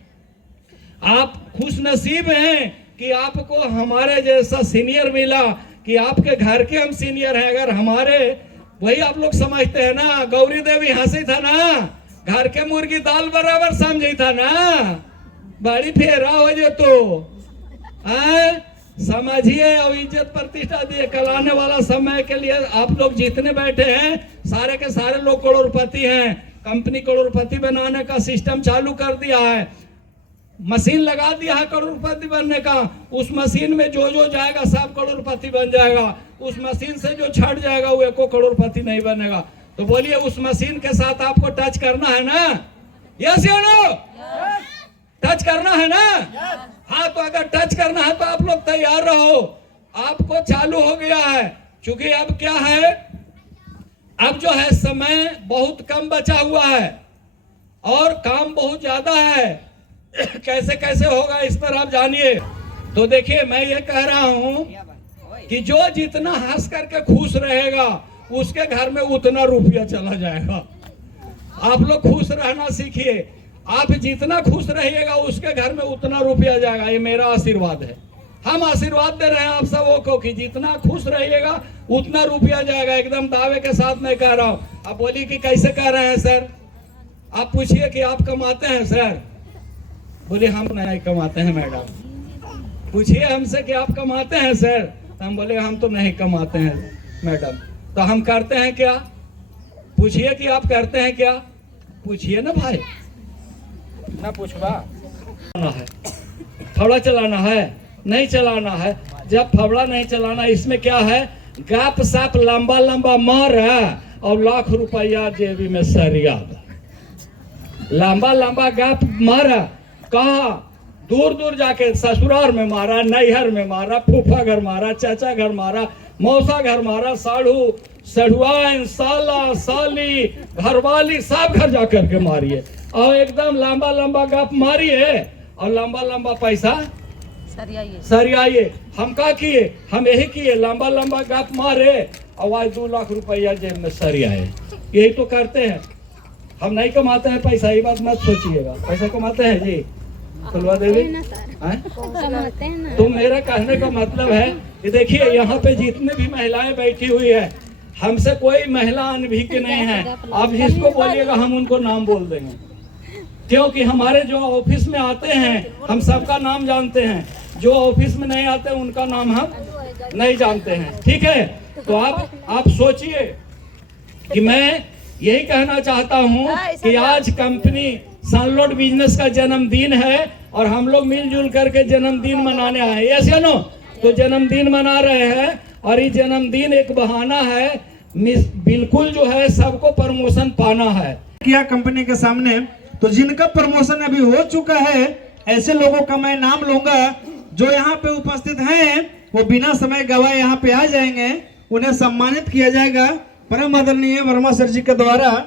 आप खुशनसीब हैं कि आपको हमारे जैसा सीनियर मिला, कि आपके घर के हम सीनियर हैं। अगर हमारे, वही आप लोग समझते हैं ना, गौरी देवी हंसी था ना, घर के मुर्गी दाल बराबर समझी था ना, बड़ी फेरा हो जे तो समझिए और इज्जत प्रतिष्ठा दिए। कल आने वाला समय के लिए आप लोग जितने बैठे हैं सारे के सारे लोग करोड़पति हैं। कंपनी करोड़पति बनाने का सिस्टम चालू कर दिया है, मशीन लगा दिया है करोड़पति बनने का। उस मशीन में जो जो जाएगा सब करोड़पति बन जाएगा, उस मशीन से जो छट जाएगा वो एको करोड़पति नहीं बनेगा। तो बोलिए, उस मशीन के साथ आपको टच करना है ना? यस या नो? टच करना है ना? हाँ, तो अगर टच करना है तो आप लोग तैयार रहो, आपको चालू हो गया है। क्योंकि अब क्या है, अब जो है समय बहुत कम बचा हुआ है और काम बहुत ज्यादा है। कैसे कैसे होगा इस पर आप जानिए। तो देखिए, मैं ये कह रहा हूं कि जो जितना हंस करके खुश रहेगा उसके घर में उतना रुपया चला जाएगा। आप लोग खुश रहना सीखिए, आप जितना खुश रहिएगा उसके घर में उतना रुपया जाएगा। ये मेरा आशीर्वाद है, हम आशीर्वाद दे रहे हैं आप सबों को कि जितना खुश रहिएगा उतना रुपया जाएगा। एकदम दावे के साथ मैं कह रहा हूँ। आप बोलिए कि कैसे कह रहे हैं सर? आप पूछिए कि आप कमाते हैं सर? बोले हम नहीं कमाते हैं मैडम। पूछिए हमसे कि आप कमाते हैं सर? तो हम बोले हम तो नहीं कमाते हैं मैडम। तो हम करते हैं क्या? पूछिए कि आप करते हैं क्या? पूछिए ना भाई, ना पूछवा है। फावड़ा चलाना है? नहीं चलाना है। जब फावड़ा नहीं चलाना, इसमें क्या है, गाप साप लंबा लंबा मारा और लाख रुपया जेबी में सरिया लंबा लंबा गाप मारा। कहा दूर दूर जाके ससुराल में मारा, नैहर में मारा, फूफा घर मारा, चाचा घर मारा, मौसा घर मारा, साढ़ू सढ़ुआन साला साली घरवाली सब घर जा करके मारिए और एकदम लंबा लंबा गप मारिए और लंबा लंबा पैसा सरियाइए। हम क्या किए, हम यही किए, लंबा लंबा गप मारे और आज 2 लाख रुपया जेब में सरियाए। यही तो करते हैं, हम नहीं कमाते हैं पैसा, ये बात मत सोचिएगा। पैसा कमाते हैं जी फुलवा देवी, तो मेरा कहने का मतलब है कि देखिए यहाँ पे जितने भी महिलाएं बैठी हुई है, हमसे कोई महिला अनभिज्ञ नहीं है। आप जिसको बोलिएगा हम उनको नाम बोल देंगे, क्योंकि हमारे जो ऑफिस में आते हैं हम सबका नाम जानते हैं, जो ऑफिस में नहीं आते उनका नाम हम नहीं जानते हैं। ठीक है, तो आप सोचिए कि मैं यही कहना चाहता हूँ कि आज कंपनी सनलोड बिजनेस का जन्मदिन है और हम लोग मिलजुल करके जन्मदिन मनाने आए, यस या नो? तो जन्मदिन मना रहे हैं और ये जन्मदिन एक बहाना है, बिल्कुल जो है सबको प्रमोशन पाना है किया कंपनी के सामने। तो जिनका प्रमोशन अभी हो चुका है ऐसे लोगों का मैं नाम लूंगा जो यहाँ पे उपस्थित हैं, वो बिना समय गवाए यहाँ पे आ जाएंगे, उन्हें सम्मानित किया जाएगा परम आदरणीय वर्मा सर जी के द्वारा।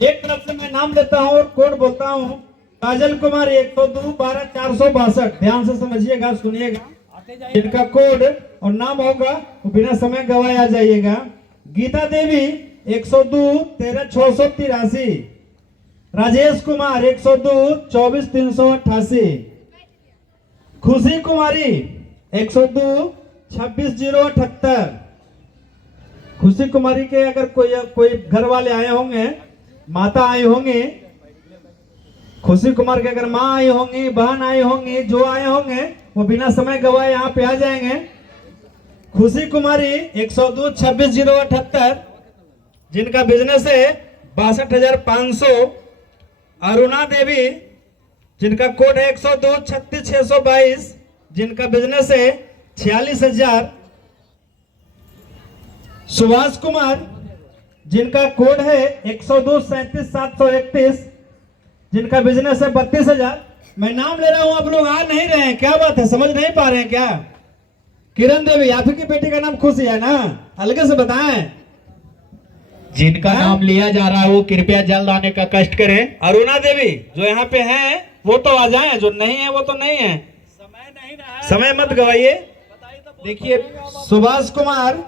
एक तरफ से मैं नाम लेता हूँ और कोड बोलता हूँ, काजल कुमार 102 12 462। ध्यान से समझिएगा, सुनिएगा, जिनका कोड और नाम होगा वो बिना समय गवाए आ जाइएगा। गीता देवी 102 13 683। राजेश कुमार 102 24 388। खुशी कुमारी 102 26 078। खुशी कुमारी के अगर कोई घर वाले आए होंगे, माता आई होंगी, खुशी कुमार के अगर माँ आई होंगी, बहन आई होंगी, जो आए होंगे वो बिना समय गवाए यहाँ पे आ जाएंगे। खुशी कुमारी 102 26 078, जिनका बिजनेस है 62,500। अरुणा देवी, जिनका कोड है 102 36 622, जिनका बिजनेस है 46,000। सुभाष कुमार, जिनका कोड है 102 37 731, जिनका बिजनेस है 32,000। मैं नाम ले रहा हूं, आप लोग आ नहीं रहे हैं, क्या बात है, समझ नहीं पा रहे हैं क्या? किरण देवी, आप ही की बेटी का नाम खुशी है ना, अलग से बताएं। जिनका नाम लिया जा रहा है वो कृपया जल्द आने का कष्ट करें। अरुणा देवी जो यहाँ पे हैं वो तो आ जाएं, जो नहीं है वो तो नहीं है, समय मत गवाइए। देखिए सुभाष कुमार,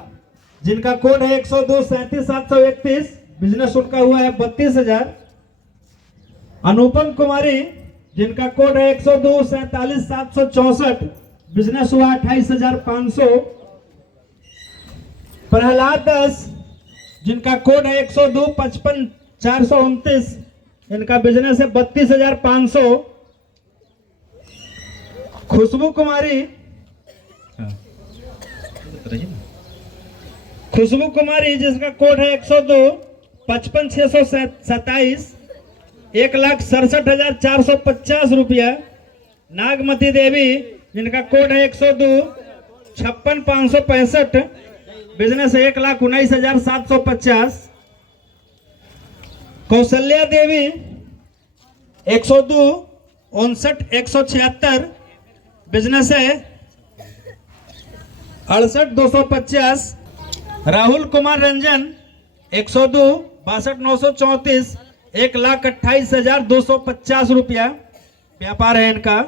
जिनका कोड है 102 37 731, बिजनेस उनका हुआ है 32,000। अनुपम कुमारी, जिनका कोड है 102 47 764, बिजनेस हुआ 28,500। प्रहलाद दास, जिनका कोड है 102 55 429, इनका बिजनेस है 32,500। खुशबू कुमारी, जिसका कोड है 102 55 627, 1,67,450 रुपया। नागमती देवी, जिनका कोड है 102 56 565, बिजनेस है 1,19,750। कौशल्या देवी 102 59 176, बिजनेस है 68 250। राहुल कुमार रंजन 102 62 934, 1,28,250 रुपया व्यापार है इनका।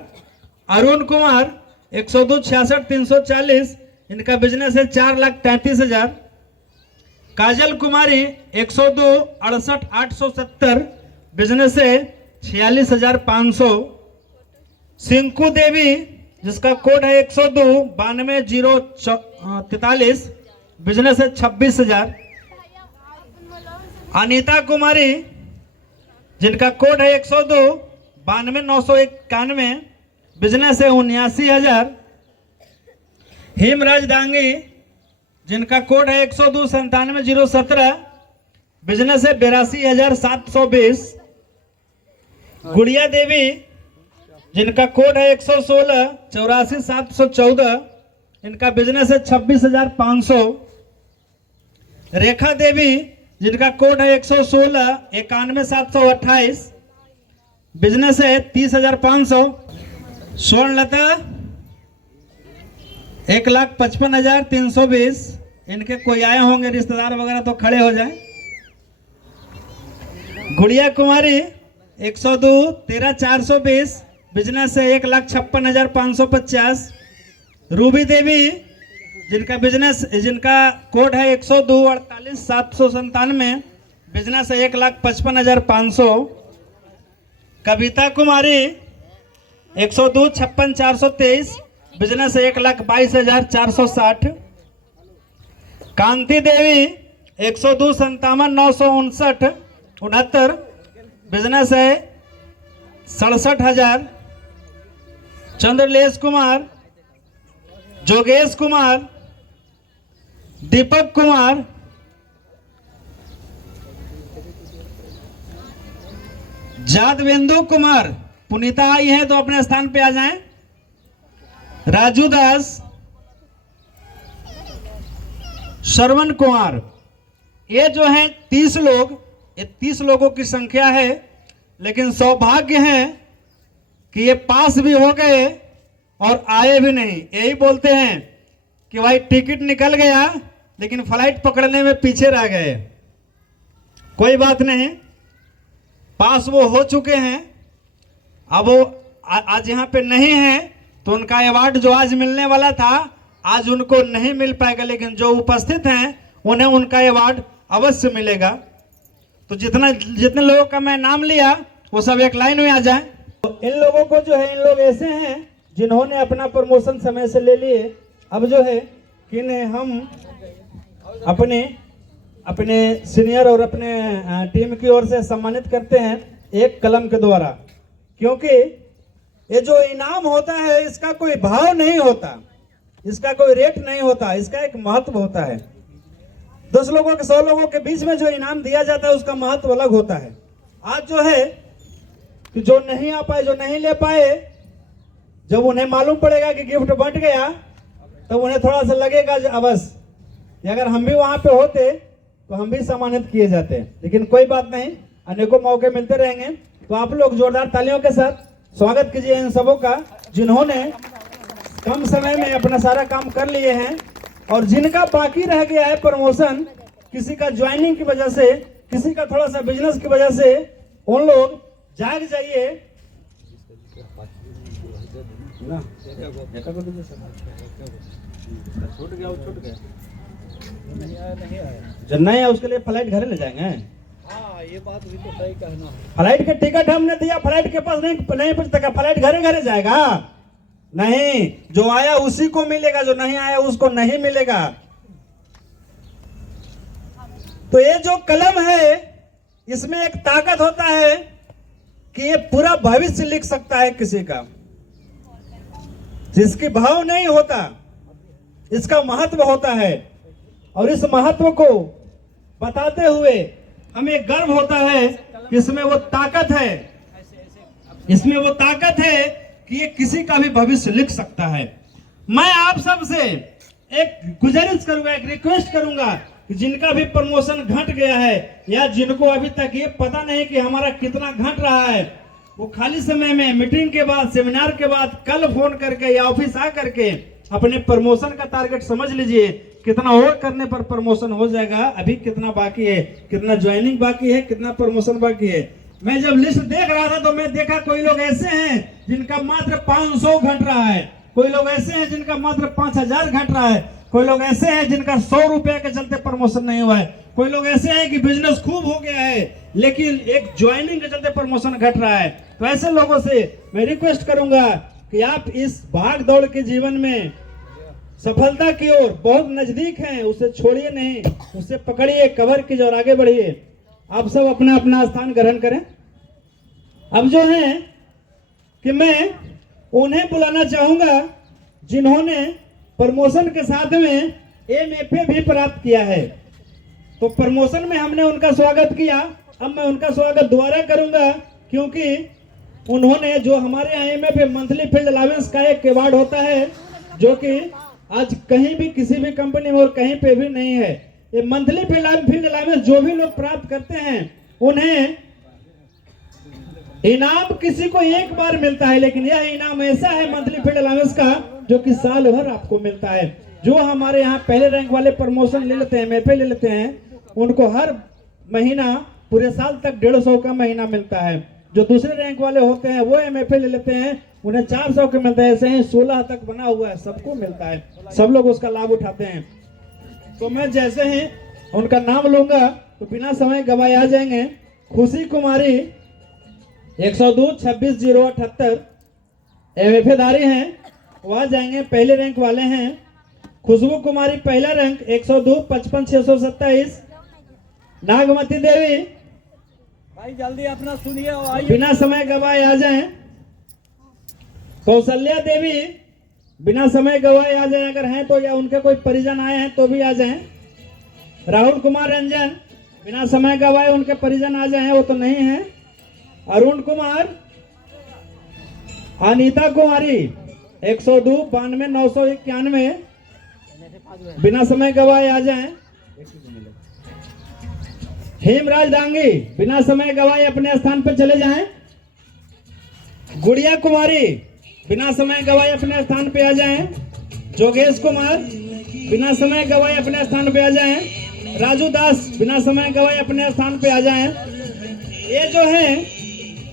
अरुण कुमार 102 66 340, इनका बिजनेस है 4,33,000। काजल कुमारी 102 68 870, बिजनेस है 46,500। सिंकू देवी, जिसका कोड है 102 92 043, बिजनेस है 26,000। अनीता कुमारी, जिनका कोड है 102 92 991, बिजनेस है 79,000। हेमराज डांगी, जिनका कोड है 102 97 017, बिजनेस है 82,720। गुड़िया देवी, जिनका कोड है 116 84 714, इनका बिजनेस है 26,500। रेखा देवी जिनका कोड है 116 91,728, बिजनेस है 30,500। स्वर्णलता 1,55,320, इनके कोई आए होंगे रिश्तेदार वगैरह तो खड़े हो जाएं। गुड़िया कुमारी 102 13,420, बिजनेस है 1,56,550। रूबी देवी जिनका कोड है 102 48,797, बिजनेस है 1,55,500। कविता कुमारी 102 56,423, बिजनेस है 1,22,460। कांति देवी 102 57,959 बिजनेस है 67,000। चंद्रलेश कुमार, जोगेश कुमार, दीपक कुमार, जादवेंदु कुमार, पुनीता आई है तो अपने स्थान पे आ जाएं। राजू दास, श्रवण कुमार, ये जो है 30 लोग, ये 30 लोगों की संख्या है। लेकिन सौभाग्य है कि ये पास भी हो गए और आए भी नहीं। यही बोलते हैं कि भाई टिकट निकल गया लेकिन फ्लाइट पकड़ने में पीछे रह गए। कोई बात नहीं, पास वो हो चुके हैं। अब वो आज यहाँ पे नहीं है तो उनका अवार्ड जो आज मिलने वाला था आज उनको नहीं मिल पाएगा, लेकिन जो उपस्थित हैं उन्हें उनका अवार्ड अवश्य मिलेगा। तो जितने लोगों का मैं नाम लिया वो सब एक लाइन में आ जाएं। तो इन लोगों को जो है, इन लोग ऐसे हैं जिन्होंने अपना प्रमोशन समय से ले लिए। अब जो है कि इन्हें हम अपने सीनियर और अपने टीम की ओर से सम्मानित करते हैं एक कलम के द्वारा, क्योंकि ये जो इनाम होता है इसका कोई भाव नहीं होता, इसका कोई रेट नहीं होता, इसका एक महत्व होता है। 10 लोगों के 100 लोगों के बीच में जो इनाम दिया जाता है उसका महत्व अलग होता है। आज जो है कि जो नहीं आ पाए, जो नहीं ले पाए, जब उन्हें मालूम पड़ेगा कि गिफ्ट बंट गया तब उन्हें थोड़ा सा लगेगा अवश्य अगर हम भी वहां पे होते तो हम भी सम्मानित किए जाते। लेकिन कोई बात नहीं, अनेकों मौके मिलते रहेंगे। तो आप लोग जोरदार तालियों के साथ स्वागत कीजिए इन सबों का, जिन्होंने कम समय में अपना सारा काम कर लिए हैं और जिनका बाकी रह गया है प्रमोशन, किसी का ज्वाइनिंग की वजह से, किसी का थोड़ा सा बिजनेस की वजह से, उन लोग जाग जाइए ना। जो नहीं है उसके लिए फ्लाइट घर ले जाएंगे। ये बात भी तो सही कहना है। फ्लाइट के टिकट हमने दिया, फ्लाइट के पास नहीं पहुंचता, फ्लाइट घरे घरे जाएगा? नहीं, जो आया उसी को मिलेगा, जो नहीं आया उसको नहीं मिलेगा। तो ये जो कलम है इसमें एक ताकत होता है कि ये पूरा भविष्य लिख सकता है किसी का। जिसकी भाव नहीं होता इसका महत्व होता है, और इस महत्व को बताते हुए हमें गर्व होता है कि इसमें वो ताकत है, इसमें वो ताकत है कि ये किसी का भी भविष्य लिख सकता है। मैं आप सब से एक गुजारिश करूंगा, एक रिक्वेस्ट करूंगा कि जिनका भी प्रमोशन घट गया है या जिनको अभी तक ये पता नहीं कि हमारा कितना घट रहा है, वो खाली समय में मीटिंग के बाद, सेमिनार के बाद, कल फोन करके या ऑफिस आ करके अपने प्रमोशन का टारगेट समझ लीजिए, कितना और करने पर प्रमोशन हो जाएगा, अभी कितना बाकी है, कितना ज्वाइनिंग बाकी है, कितना प्रमोशन बाकी है। मैं जब लिस्ट देख रहा था तो मैं देखा कोई लोग ऐसे हैं जिनका मात्र 500 घट रहा है, कोई लोग ऐसे हैं जिनका मात्र 5,000 घट रहा है, कोई लोग ऐसे हैं जिनका 100 रुपए के चलते प्रमोशन नहीं हुआ है, कोई लोग ऐसे हैं कि बिजनेस खूब हो गया है लेकिन एक ज्वाइनिंग के चलते प्रमोशन घट रहा है। तो ऐसे लोगों से मैं रिक्वेस्ट करूंगा कि आप इस भाग दौड़ के जीवन में सफलता की ओर बहुत नजदीक हैं, उसे छोड़िए नहीं, उसे पकड़िए, कवर कीजिए और आगे बढ़िए। आप सब अपना अपना स्थान ग्रहण करें। अब जो है कि मैं उन्हें बुलाना चाहूंगा जिन्होंने प्रमोशन के साथ में MFA भी प्राप्त किया है। तो प्रमोशन में हमने उनका स्वागत किया, अब मैं उनका स्वागत दोबारा करूंगा, क्योंकि उन्होंने जो हमारे यहाँ MFA मंथली फील्ड अलाउंस का एक अवार्ड होता है जो कि आज कहीं भी किसी भी कंपनी में और कहीं पे भी नहीं है। ये मंथली फील्ड अलाउंस जो भी लोग प्राप्त करते हैं उन्हें इनाम किसी को एक बार मिलता है, लेकिन यह इनाम ऐसा है मंथली फील्ड अलाउंस का जो कि साल भर आपको मिलता है। जो हमारे यहाँ पहले रैंक वाले प्रमोशन ले लेते हैं, MFA ले लेते हैं, उनको हर महीना पूरे साल तक 150 का महीना मिलता है। जो दूसरे रैंक वाले होते हैं वो MFA ले लेते हैं, उन्हें 400 का मिलता है। ऐसे ही 16 तक बना हुआ है, सबको मिलता है, सब लोग उसका लाभ उठाते हैं। तो मैं जैसे ही उनका नाम लूंगा तो बिना समय गवाए आ जाएंगे। खुशी कुमारी 102-26-078 MFA धारी हैं, वो आ जाएंगे, पहले रैंक वाले हैं। खुशबू कुमारी पहला रैंक 102-55-627। नागमती देवी भाई जल्दी अपना सुनिए और आइए। बिना समय गवाए आ जाएं। कौशल्या देवी बिना समय गवाए आ जाएं, अगर हैं तो, या उनके कोई परिजन आए हैं तो भी आ जाएं। राहुल कुमार रंजन बिना समय गवाए उनके परिजन आ जाएं, वो तो नहीं है। अरुण कुमार, अनीता कुमारी 102-92-991 बिना समय गवाए आ जाएं। हेमराज डांगी बिना समय गवाए अपने स्थान पर चले जाएं। गुड़िया कुमारी बिना समय गवाए अपने स्थान पे आ जाएं। जोगेश कुमार बिना समय गवाए अपने स्थान पे आ जाएं। राजू दास बिना समय गवाए अपने स्थान पे आ जाएं। ये जो है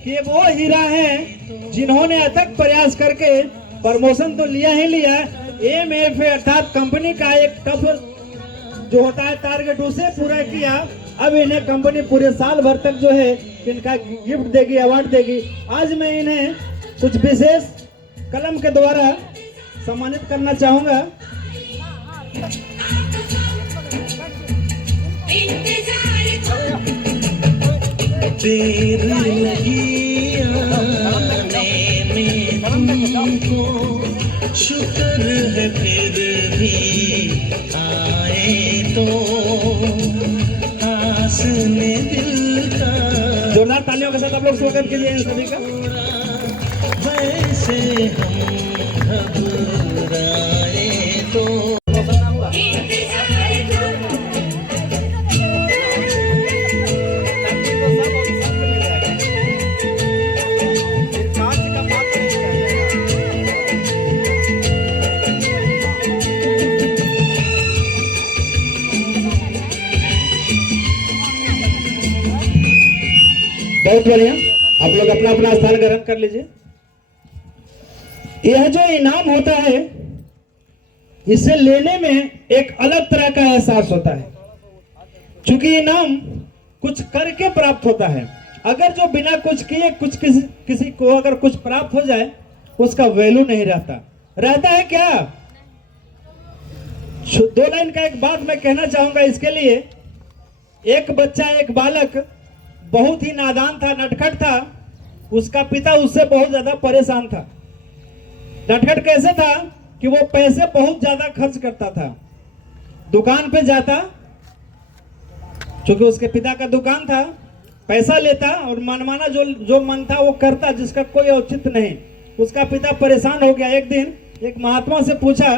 कि वो हीरा हैं जिन्होंने अथक प्रयास करके प्रमोशन तो लिया ही लिया, MFA अर्थात कंपनी का एक टफ जो होता है टारगेट उसे पूरा किया। अब इन्हें कंपनी पूरे साल भर तक जो है इनका गिफ्ट देगी, अवार्ड देगी। आज मैं इन्हें कुछ विशेष कलम के द्वारा सम्मानित करना चाहूंगा। देर लगी आने में तुमको, शुक्र है फिर भी आए तो, आसने दिल का। जोरदार तालियों के साथ आप लोग स्वागत कीजिए इन सभी का। वैसे हम घबराए तो। बहुत बढ़िया, आप लोग अपना अपना स्थान ग्रहण कर लीजिए। यह जो इनाम होता है इसे लेने में एक अलग तरह का एहसास होता है, क्योंकि इनाम कुछ करके प्राप्त होता है। अगर जो बिना कुछ किए कुछ किसी को अगर कुछ प्राप्त हो जाए उसका वैल्यू नहीं रहता है क्या? 2 लाइन का एक बात मैं कहना चाहूंगा इसके लिए। एक बच्चा, एक बालक बहुत ही नादान था, नटखट था। उसका पिता उससे बहुत ज्यादा परेशान था। नटखट कैसे था कि वो पैसे बहुत ज्यादा खर्च करता था। दुकान पे जाता, क्योंकि उसके पिता का दुकान था, पैसा लेता और मनमाना जो मन था वो करता, जिसका कोई औचित्य नहीं। उसका पिता परेशान हो गया। एक दिन एक महात्मा से पूछा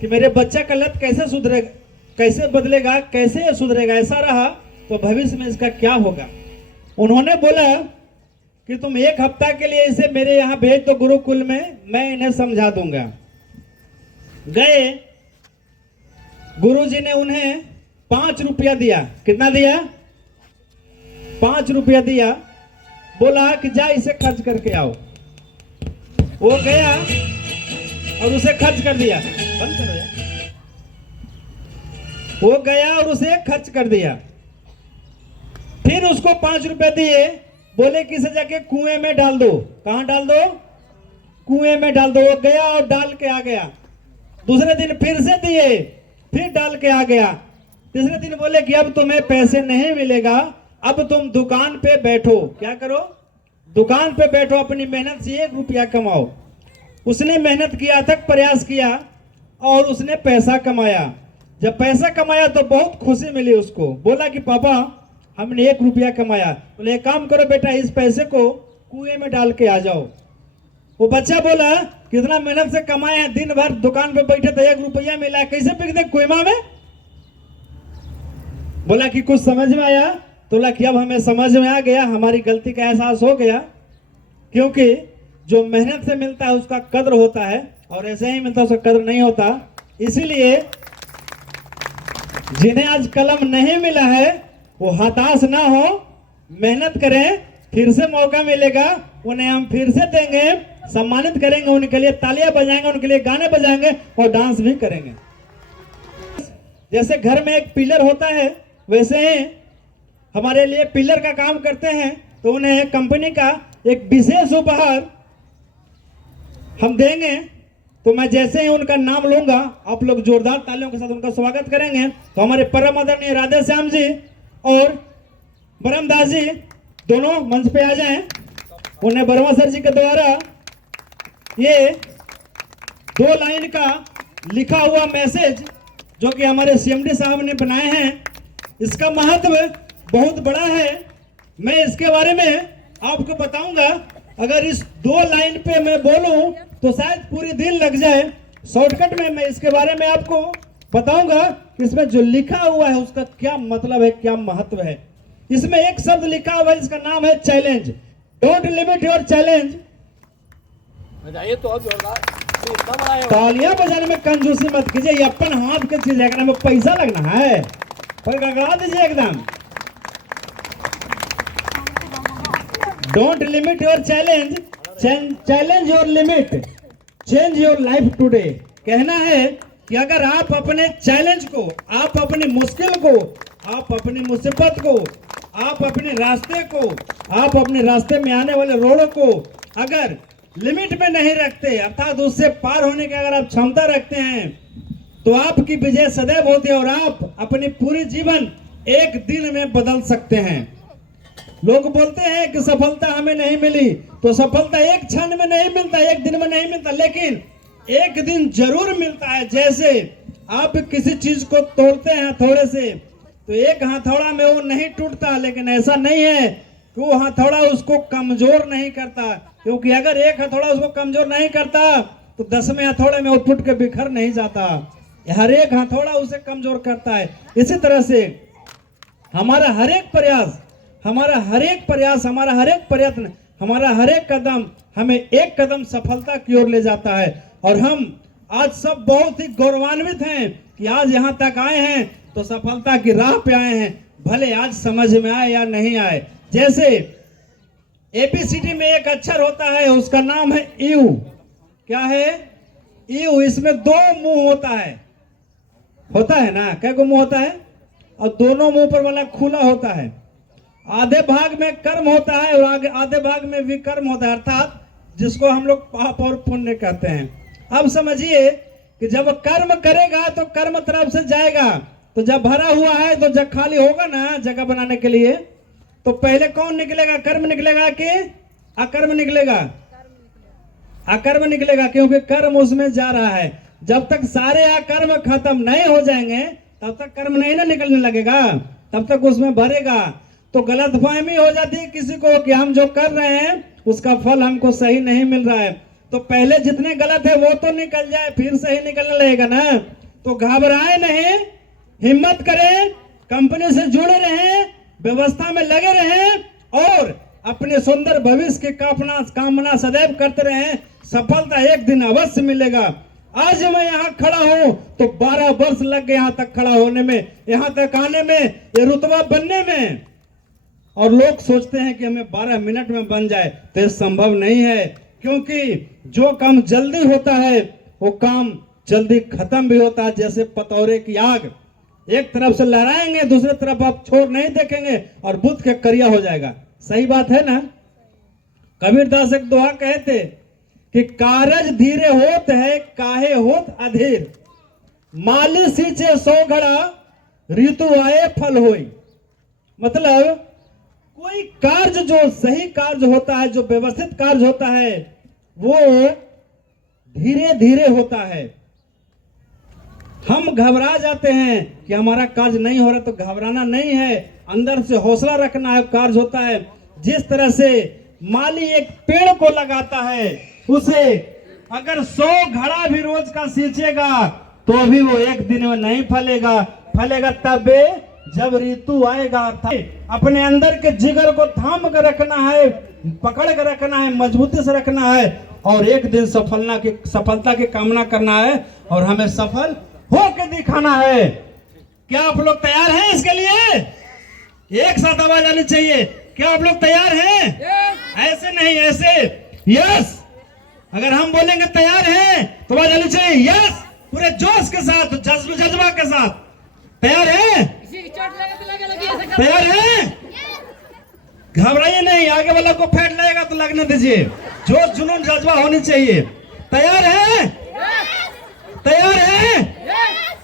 कि मेरे बच्चे का लत कैसे सुधरेगा, कैसे बदलेगा, कैसे ये सुधरेगा, ऐसा रहा तो भविष्य में इसका क्या होगा। उन्होंने बोला कि तुम 1 हफ्ता के लिए इसे मेरे यहाँ भेज दो गुरुकुल में, मैं इन्हें समझा दूंगा। गए, गुरुजी ने उन्हें 5 रुपया दिया। कितना दिया? 5 रुपया दिया। बोला कि जा इसे खर्च करके आओ। वो गया और उसे खर्च कर दिया। बंद करो यार। वो गया और उसे खर्च कर दिया। फिर उसको 5 रुपए दिए, बोले कि इसे जाके कुएं में डाल दो। कहां डाल दो? कुएं में डाल दो। वो गया और डाल के आ गया। दूसरे दिन फिर से दिए, फिर डाल के आ गया। तीसरे दिन बोले कि अब तुम्हें पैसे नहीं मिलेगा, अब तुम दुकान पे बैठो। क्या करो? दुकान पे बैठो, अपनी मेहनत से 1 रुपया कमाओ। उसने मेहनत किया, अथक प्रयास किया और उसने पैसा कमाया। जब पैसा कमाया तो बहुत खुशी मिली उसको। बोला कि पापा हमने 1 रुपया कमाया। बोले एक काम करो बेटा, इस पैसे को कुएं में डाल के आ जाओ। वो बच्चा बोला कितना मेहनत से कमाए हैं, दिन भर दुकान पे बैठे थे, 1 रुपया मिला, कैसे बिक दे कोयमा में? बोला कि कुछ समझ में आया? तो बोला कि अब हमें समझ में आ गया, हमारी गलती का एहसास हो गया, क्योंकि जो मेहनत से मिलता है उसका कद्र होता है और ऐसे ही मिलता है उसका कद्र नहीं होता। इसीलिए जिन्हें आज कलम नहीं मिला है वो हताश ना हो, मेहनत करें, फिर से मौका मिलेगा, उन्हें हम फिर से देंगे, सम्मानित करेंगे, उनके लिए तालियां बजाएंगे, उनके लिए गाने बजाएंगे और डांस भी करेंगे। जैसे घर में एक पिलर होता है वैसे ही हमारे लिए पिलर का काम करते हैं, तो उन्हें कंपनी का एक विशेष उपहार हम देंगे। तो मैं जैसे ही उनका नाम लूंगा आप लोग जोरदार तालियों के साथ उनका स्वागत करेंगे। तो हमारे परम आदरणीय राधे श्याम जी और ब्रह्मदास जी दोनों मंच पे आ जाएं। उन्हें वर्मा सर जी के द्वारा ये 2 लाइन का लिखा हुआ मैसेज जो कि हमारे सीएमडी साहब ने बनाए हैं, इसका महत्व बहुत बड़ा है। मैं इसके बारे में आपको बताऊंगा। अगर इस 2 लाइन पे मैं बोलूं तो शायद पूरी दिन लग जाए। शॉर्टकट में मैं इसके बारे में आपको बताऊंगा कि इसमें जो लिखा हुआ है उसका क्या मतलब है, क्या महत्व है। इसमें एक शब्द लिखा हुआ है, इसका नाम है challenge. Don't limit your challenge. बजाइए तो और जोरदार, तो इतना बड़ा है। तालियां बजाने में कंजूसी मत कीजिए, ये अपन हाथ के चीज है, में पैसा लगना है, पर गड़गड़ा दीजिए एकदम। Don't limit your challenge, challenge your limit, change your life today. कहना है कि अगर आप अपने चैलेंज को, आप अपनी मुश्किल को, आप अपनी मुसीबत को, आप अपने रास्ते को, आप अपने रास्ते में आने वाले रोड़ों को अगर लिमिट में नहीं रखते, अर्थात उससे पार होने की अगर आप क्षमता रखते हैं, तो आपकी विजय सदैव होती है और आप अपनी पूरी जीवन एक दिन में बदल सकते हैं। लोग बोलते हैं कि सफलता हमें नहीं मिली, तो सफलता एक क्षण में नहीं मिलता, एक दिन में नहीं मिलता, लेकिन एक दिन जरूर मिलता है। जैसे आप किसी चीज को तोड़ते हैं हथौड़े से, तो एक हथौड़ा में वो नहीं टूटता, लेकिन ऐसा नहीं है कि वो हथौड़ा उसको कमजोर नहीं करता, क्योंकि अगर एक हथौड़ा उसको कमजोर नहीं करता तो 10वें हथौड़े में वो टूट के बिखर नहीं जाता। हर एक हथौड़ा उसे कमजोर करता है। इसी तरह से हमारा हर एक प्रयास, हमारा हर एक प्रयत्न, हमारा हर एक कदम हमें एक कदम सफलता की ओर ले जाता है। और हम आज सब बहुत ही गौरवान्वित हैं कि आज यहाँ तक आए हैं, तो सफलता की राह पे आए हैं, भले आज समझ में आए या नहीं आए। जैसे एबीसीडी में एक अक्षर होता है, उसका नाम है यू। क्या है? यू। इसमें 2 मुंह होता है ना? क्या को मुंह होता है? और दोनों मुंह पर वाला खुला होता है। आधे भाग में कर्म होता है और आधे भाग में विकर्म होता है, अर्थात जिसको हम लोग पाप और पुण्य कहते हैं। अब समझिए कि जब कर्म करेगा तो कर्म तरफ से जाएगा, तो जब भरा हुआ है तो जब खाली होगा ना जगह बनाने के लिए, तो पहले कौन निकलेगा? कर्म निकलेगा कि अकर्म निकलेगा? अकर्म निकलेगा, क्योंकि कर्म उसमें जा रहा है। जब तक सारे अकर्म खत्म नहीं हो जाएंगे तब तक कर्म नहीं ना निकलने लगेगा, तब तक उसमें भरेगा। तो गलतफहमी हो जाती है किसी को कि हम जो कर रहे हैं उसका फल हमको सही नहीं मिल रहा है, तो पहले जितने गलत है वो तो निकल जाए, फिर सही निकलने लगेगा ना। तो घबराए नहीं, हिम्मत करें, कंपनी से जुड़े रहें, व्यवस्था में लगे रहें और अपने सुंदर भविष्य की कामना सदैव करते रहें। सफलता एक दिन अवश्य मिलेगा। आज मैं यहाँ खड़ा हूँ तो 12 वर्ष लग गए यहाँ तक खड़ा होने में, यहाँ तक आने में, ये रुतबा बनने में। और लोग सोचते हैं कि हमें 12 मिनट में बन जाए, तो ये संभव नहीं है, क्योंकि जो काम जल्दी होता है वो काम जल्दी खत्म भी होता है। जैसे पतौरे की आग, एक तरफ से लहराएंगे, दूसरी तरफ आप छोड़ नहीं देखेंगे और बुझ के करिया हो जाएगा। सही बात है ना? कबीरदास एक दोहा कहे थे कि कारज धीरे होत है, काहे होत अधीर, माली सींचे 100 घड़ा, ऋतु आए फल होई। मतलब कोई कार्य जो सही कार्य होता है, जो व्यवस्थित कार्य होता है, वो धीरे धीरे होता है। हम घबरा जाते हैं कि हमारा कार्य नहीं हो रहा, तो घबराना नहीं है, अंदर से हौसला रखना है। कार्य होता है जिस तरह से माली एक पेड़ को लगाता है उसे अगर 100 घड़ा भी रोज का सींचेगा तो भी वो एक दिन में नहीं फलेगा। फलेगा तब जब ऋतु आएगा। अपने अंदर के जिगर को थाम कर रखना है, पकड़ कर रखना है, मजबूती से रखना है और एक दिन सफलता की कामना करना है और हमें सफल होकर दिखाना है। क्या आप लोग तैयार हैं इसके लिए? एक साथ आवाज आनी चाहिए। क्या आप लोग तैयार हैं? ऐसे नहीं, ऐसे। यस। अगर हम बोलेंगे तैयार हैं तो आवाज आनी चाहिए यस, पूरे जोश के साथ, जज्बा के साथ। तैयार हैं? तैयार हैं? घबराइए नहीं, आगे वाला को फेंट लगेगा तो लगने दीजिए। जोश जुनून जज्बा होनी चाहिए। तैयार हैं? तैयार हैं?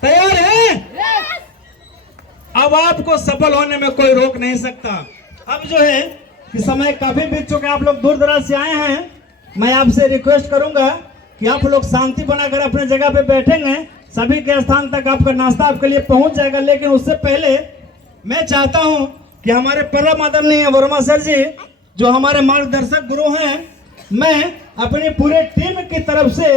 तैयार हैं? अब आपको सफल होने में कोई रोक नहीं सकता। अब जो है कि समय काफी बीत चुका है, आप लोग दूर दराज से आए हैं। मैं आपसे रिक्वेस्ट करूंगा कि आप लोग शांति बनाकर अपने जगह पे बैठेंगे। सभी के स्थान तक आपका नाश्ता आपके लिए पहुंच जाएगा। लेकिन उससे पहले मैं चाहता हूं कि हमारे परम आदरणीय वर्मा सर जी जो हमारे मार्गदर्शक गुरु हैं, मैं अपनी पूरे टीम की तरफ से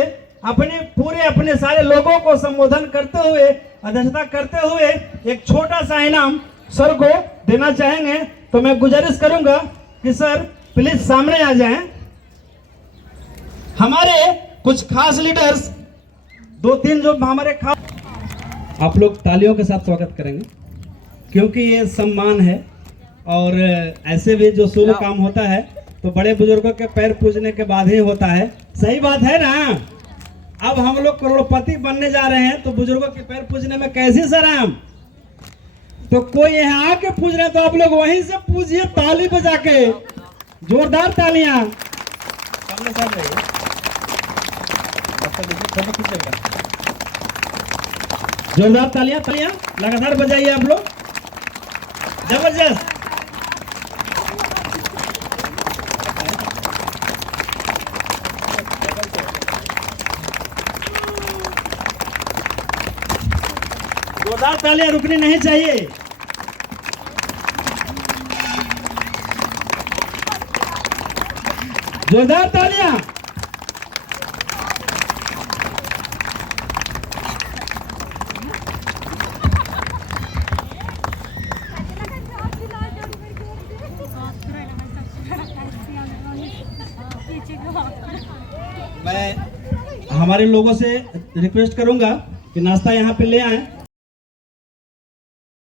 अपने सारे लोगों को संबोधन करते हुए, अध्यक्षता करते हुए एक छोटा सा इनाम सर को देना चाहेंगे। तो मैं गुजारिश करूंगा कि सर प्लीज सामने आ जाएं। हमारे कुछ खास लीडर्स, 2-3 जो हमारे खास, आप लोग तालियों के साथ स्वागत करेंगे क्योंकि ये सम्मान है और ऐसे भी जो शुभ काम होता है तो बड़े बुजुर्गों के पैर पूजने के बाद ही होता है। सही बात है ना? अब हम लोग करोड़पति बनने जा रहे हैं तो बुजुर्गों के पैर पूजने में कैसी शर्म? तो कोई यहाँ आके पूज रहे तो आप लोग वहीं से पूजिए, ताली बजा के, जोरदार तालियां। जोरदार तालियां लगातार बजाइए आप लोग, जबरदस्त। जोरदार तालियां रुकनी नहीं चाहिए। जोरदार तालियां। मैं हमारे लोगों से रिक्वेस्ट करूंगा कि नाश्ता यहाँ पे ले आए।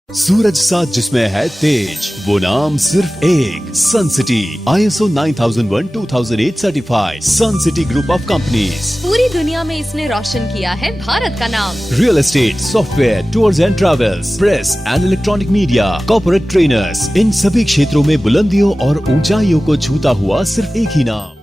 सूरज साथ जिसमें है तेज, वो नाम सिर्फ एक, Sun City. ISO 9001:2008 certified. Sun City group of companies. पूरी दुनिया में इसने रोशन किया है भारत का नाम। Real estate, software, tours and travels, press and electronic media, corporate trainers, इन सभी क्षेत्रों में बुलंदियों और ऊंचाइयों को छूता हुआ सिर्फ एक ही नाम।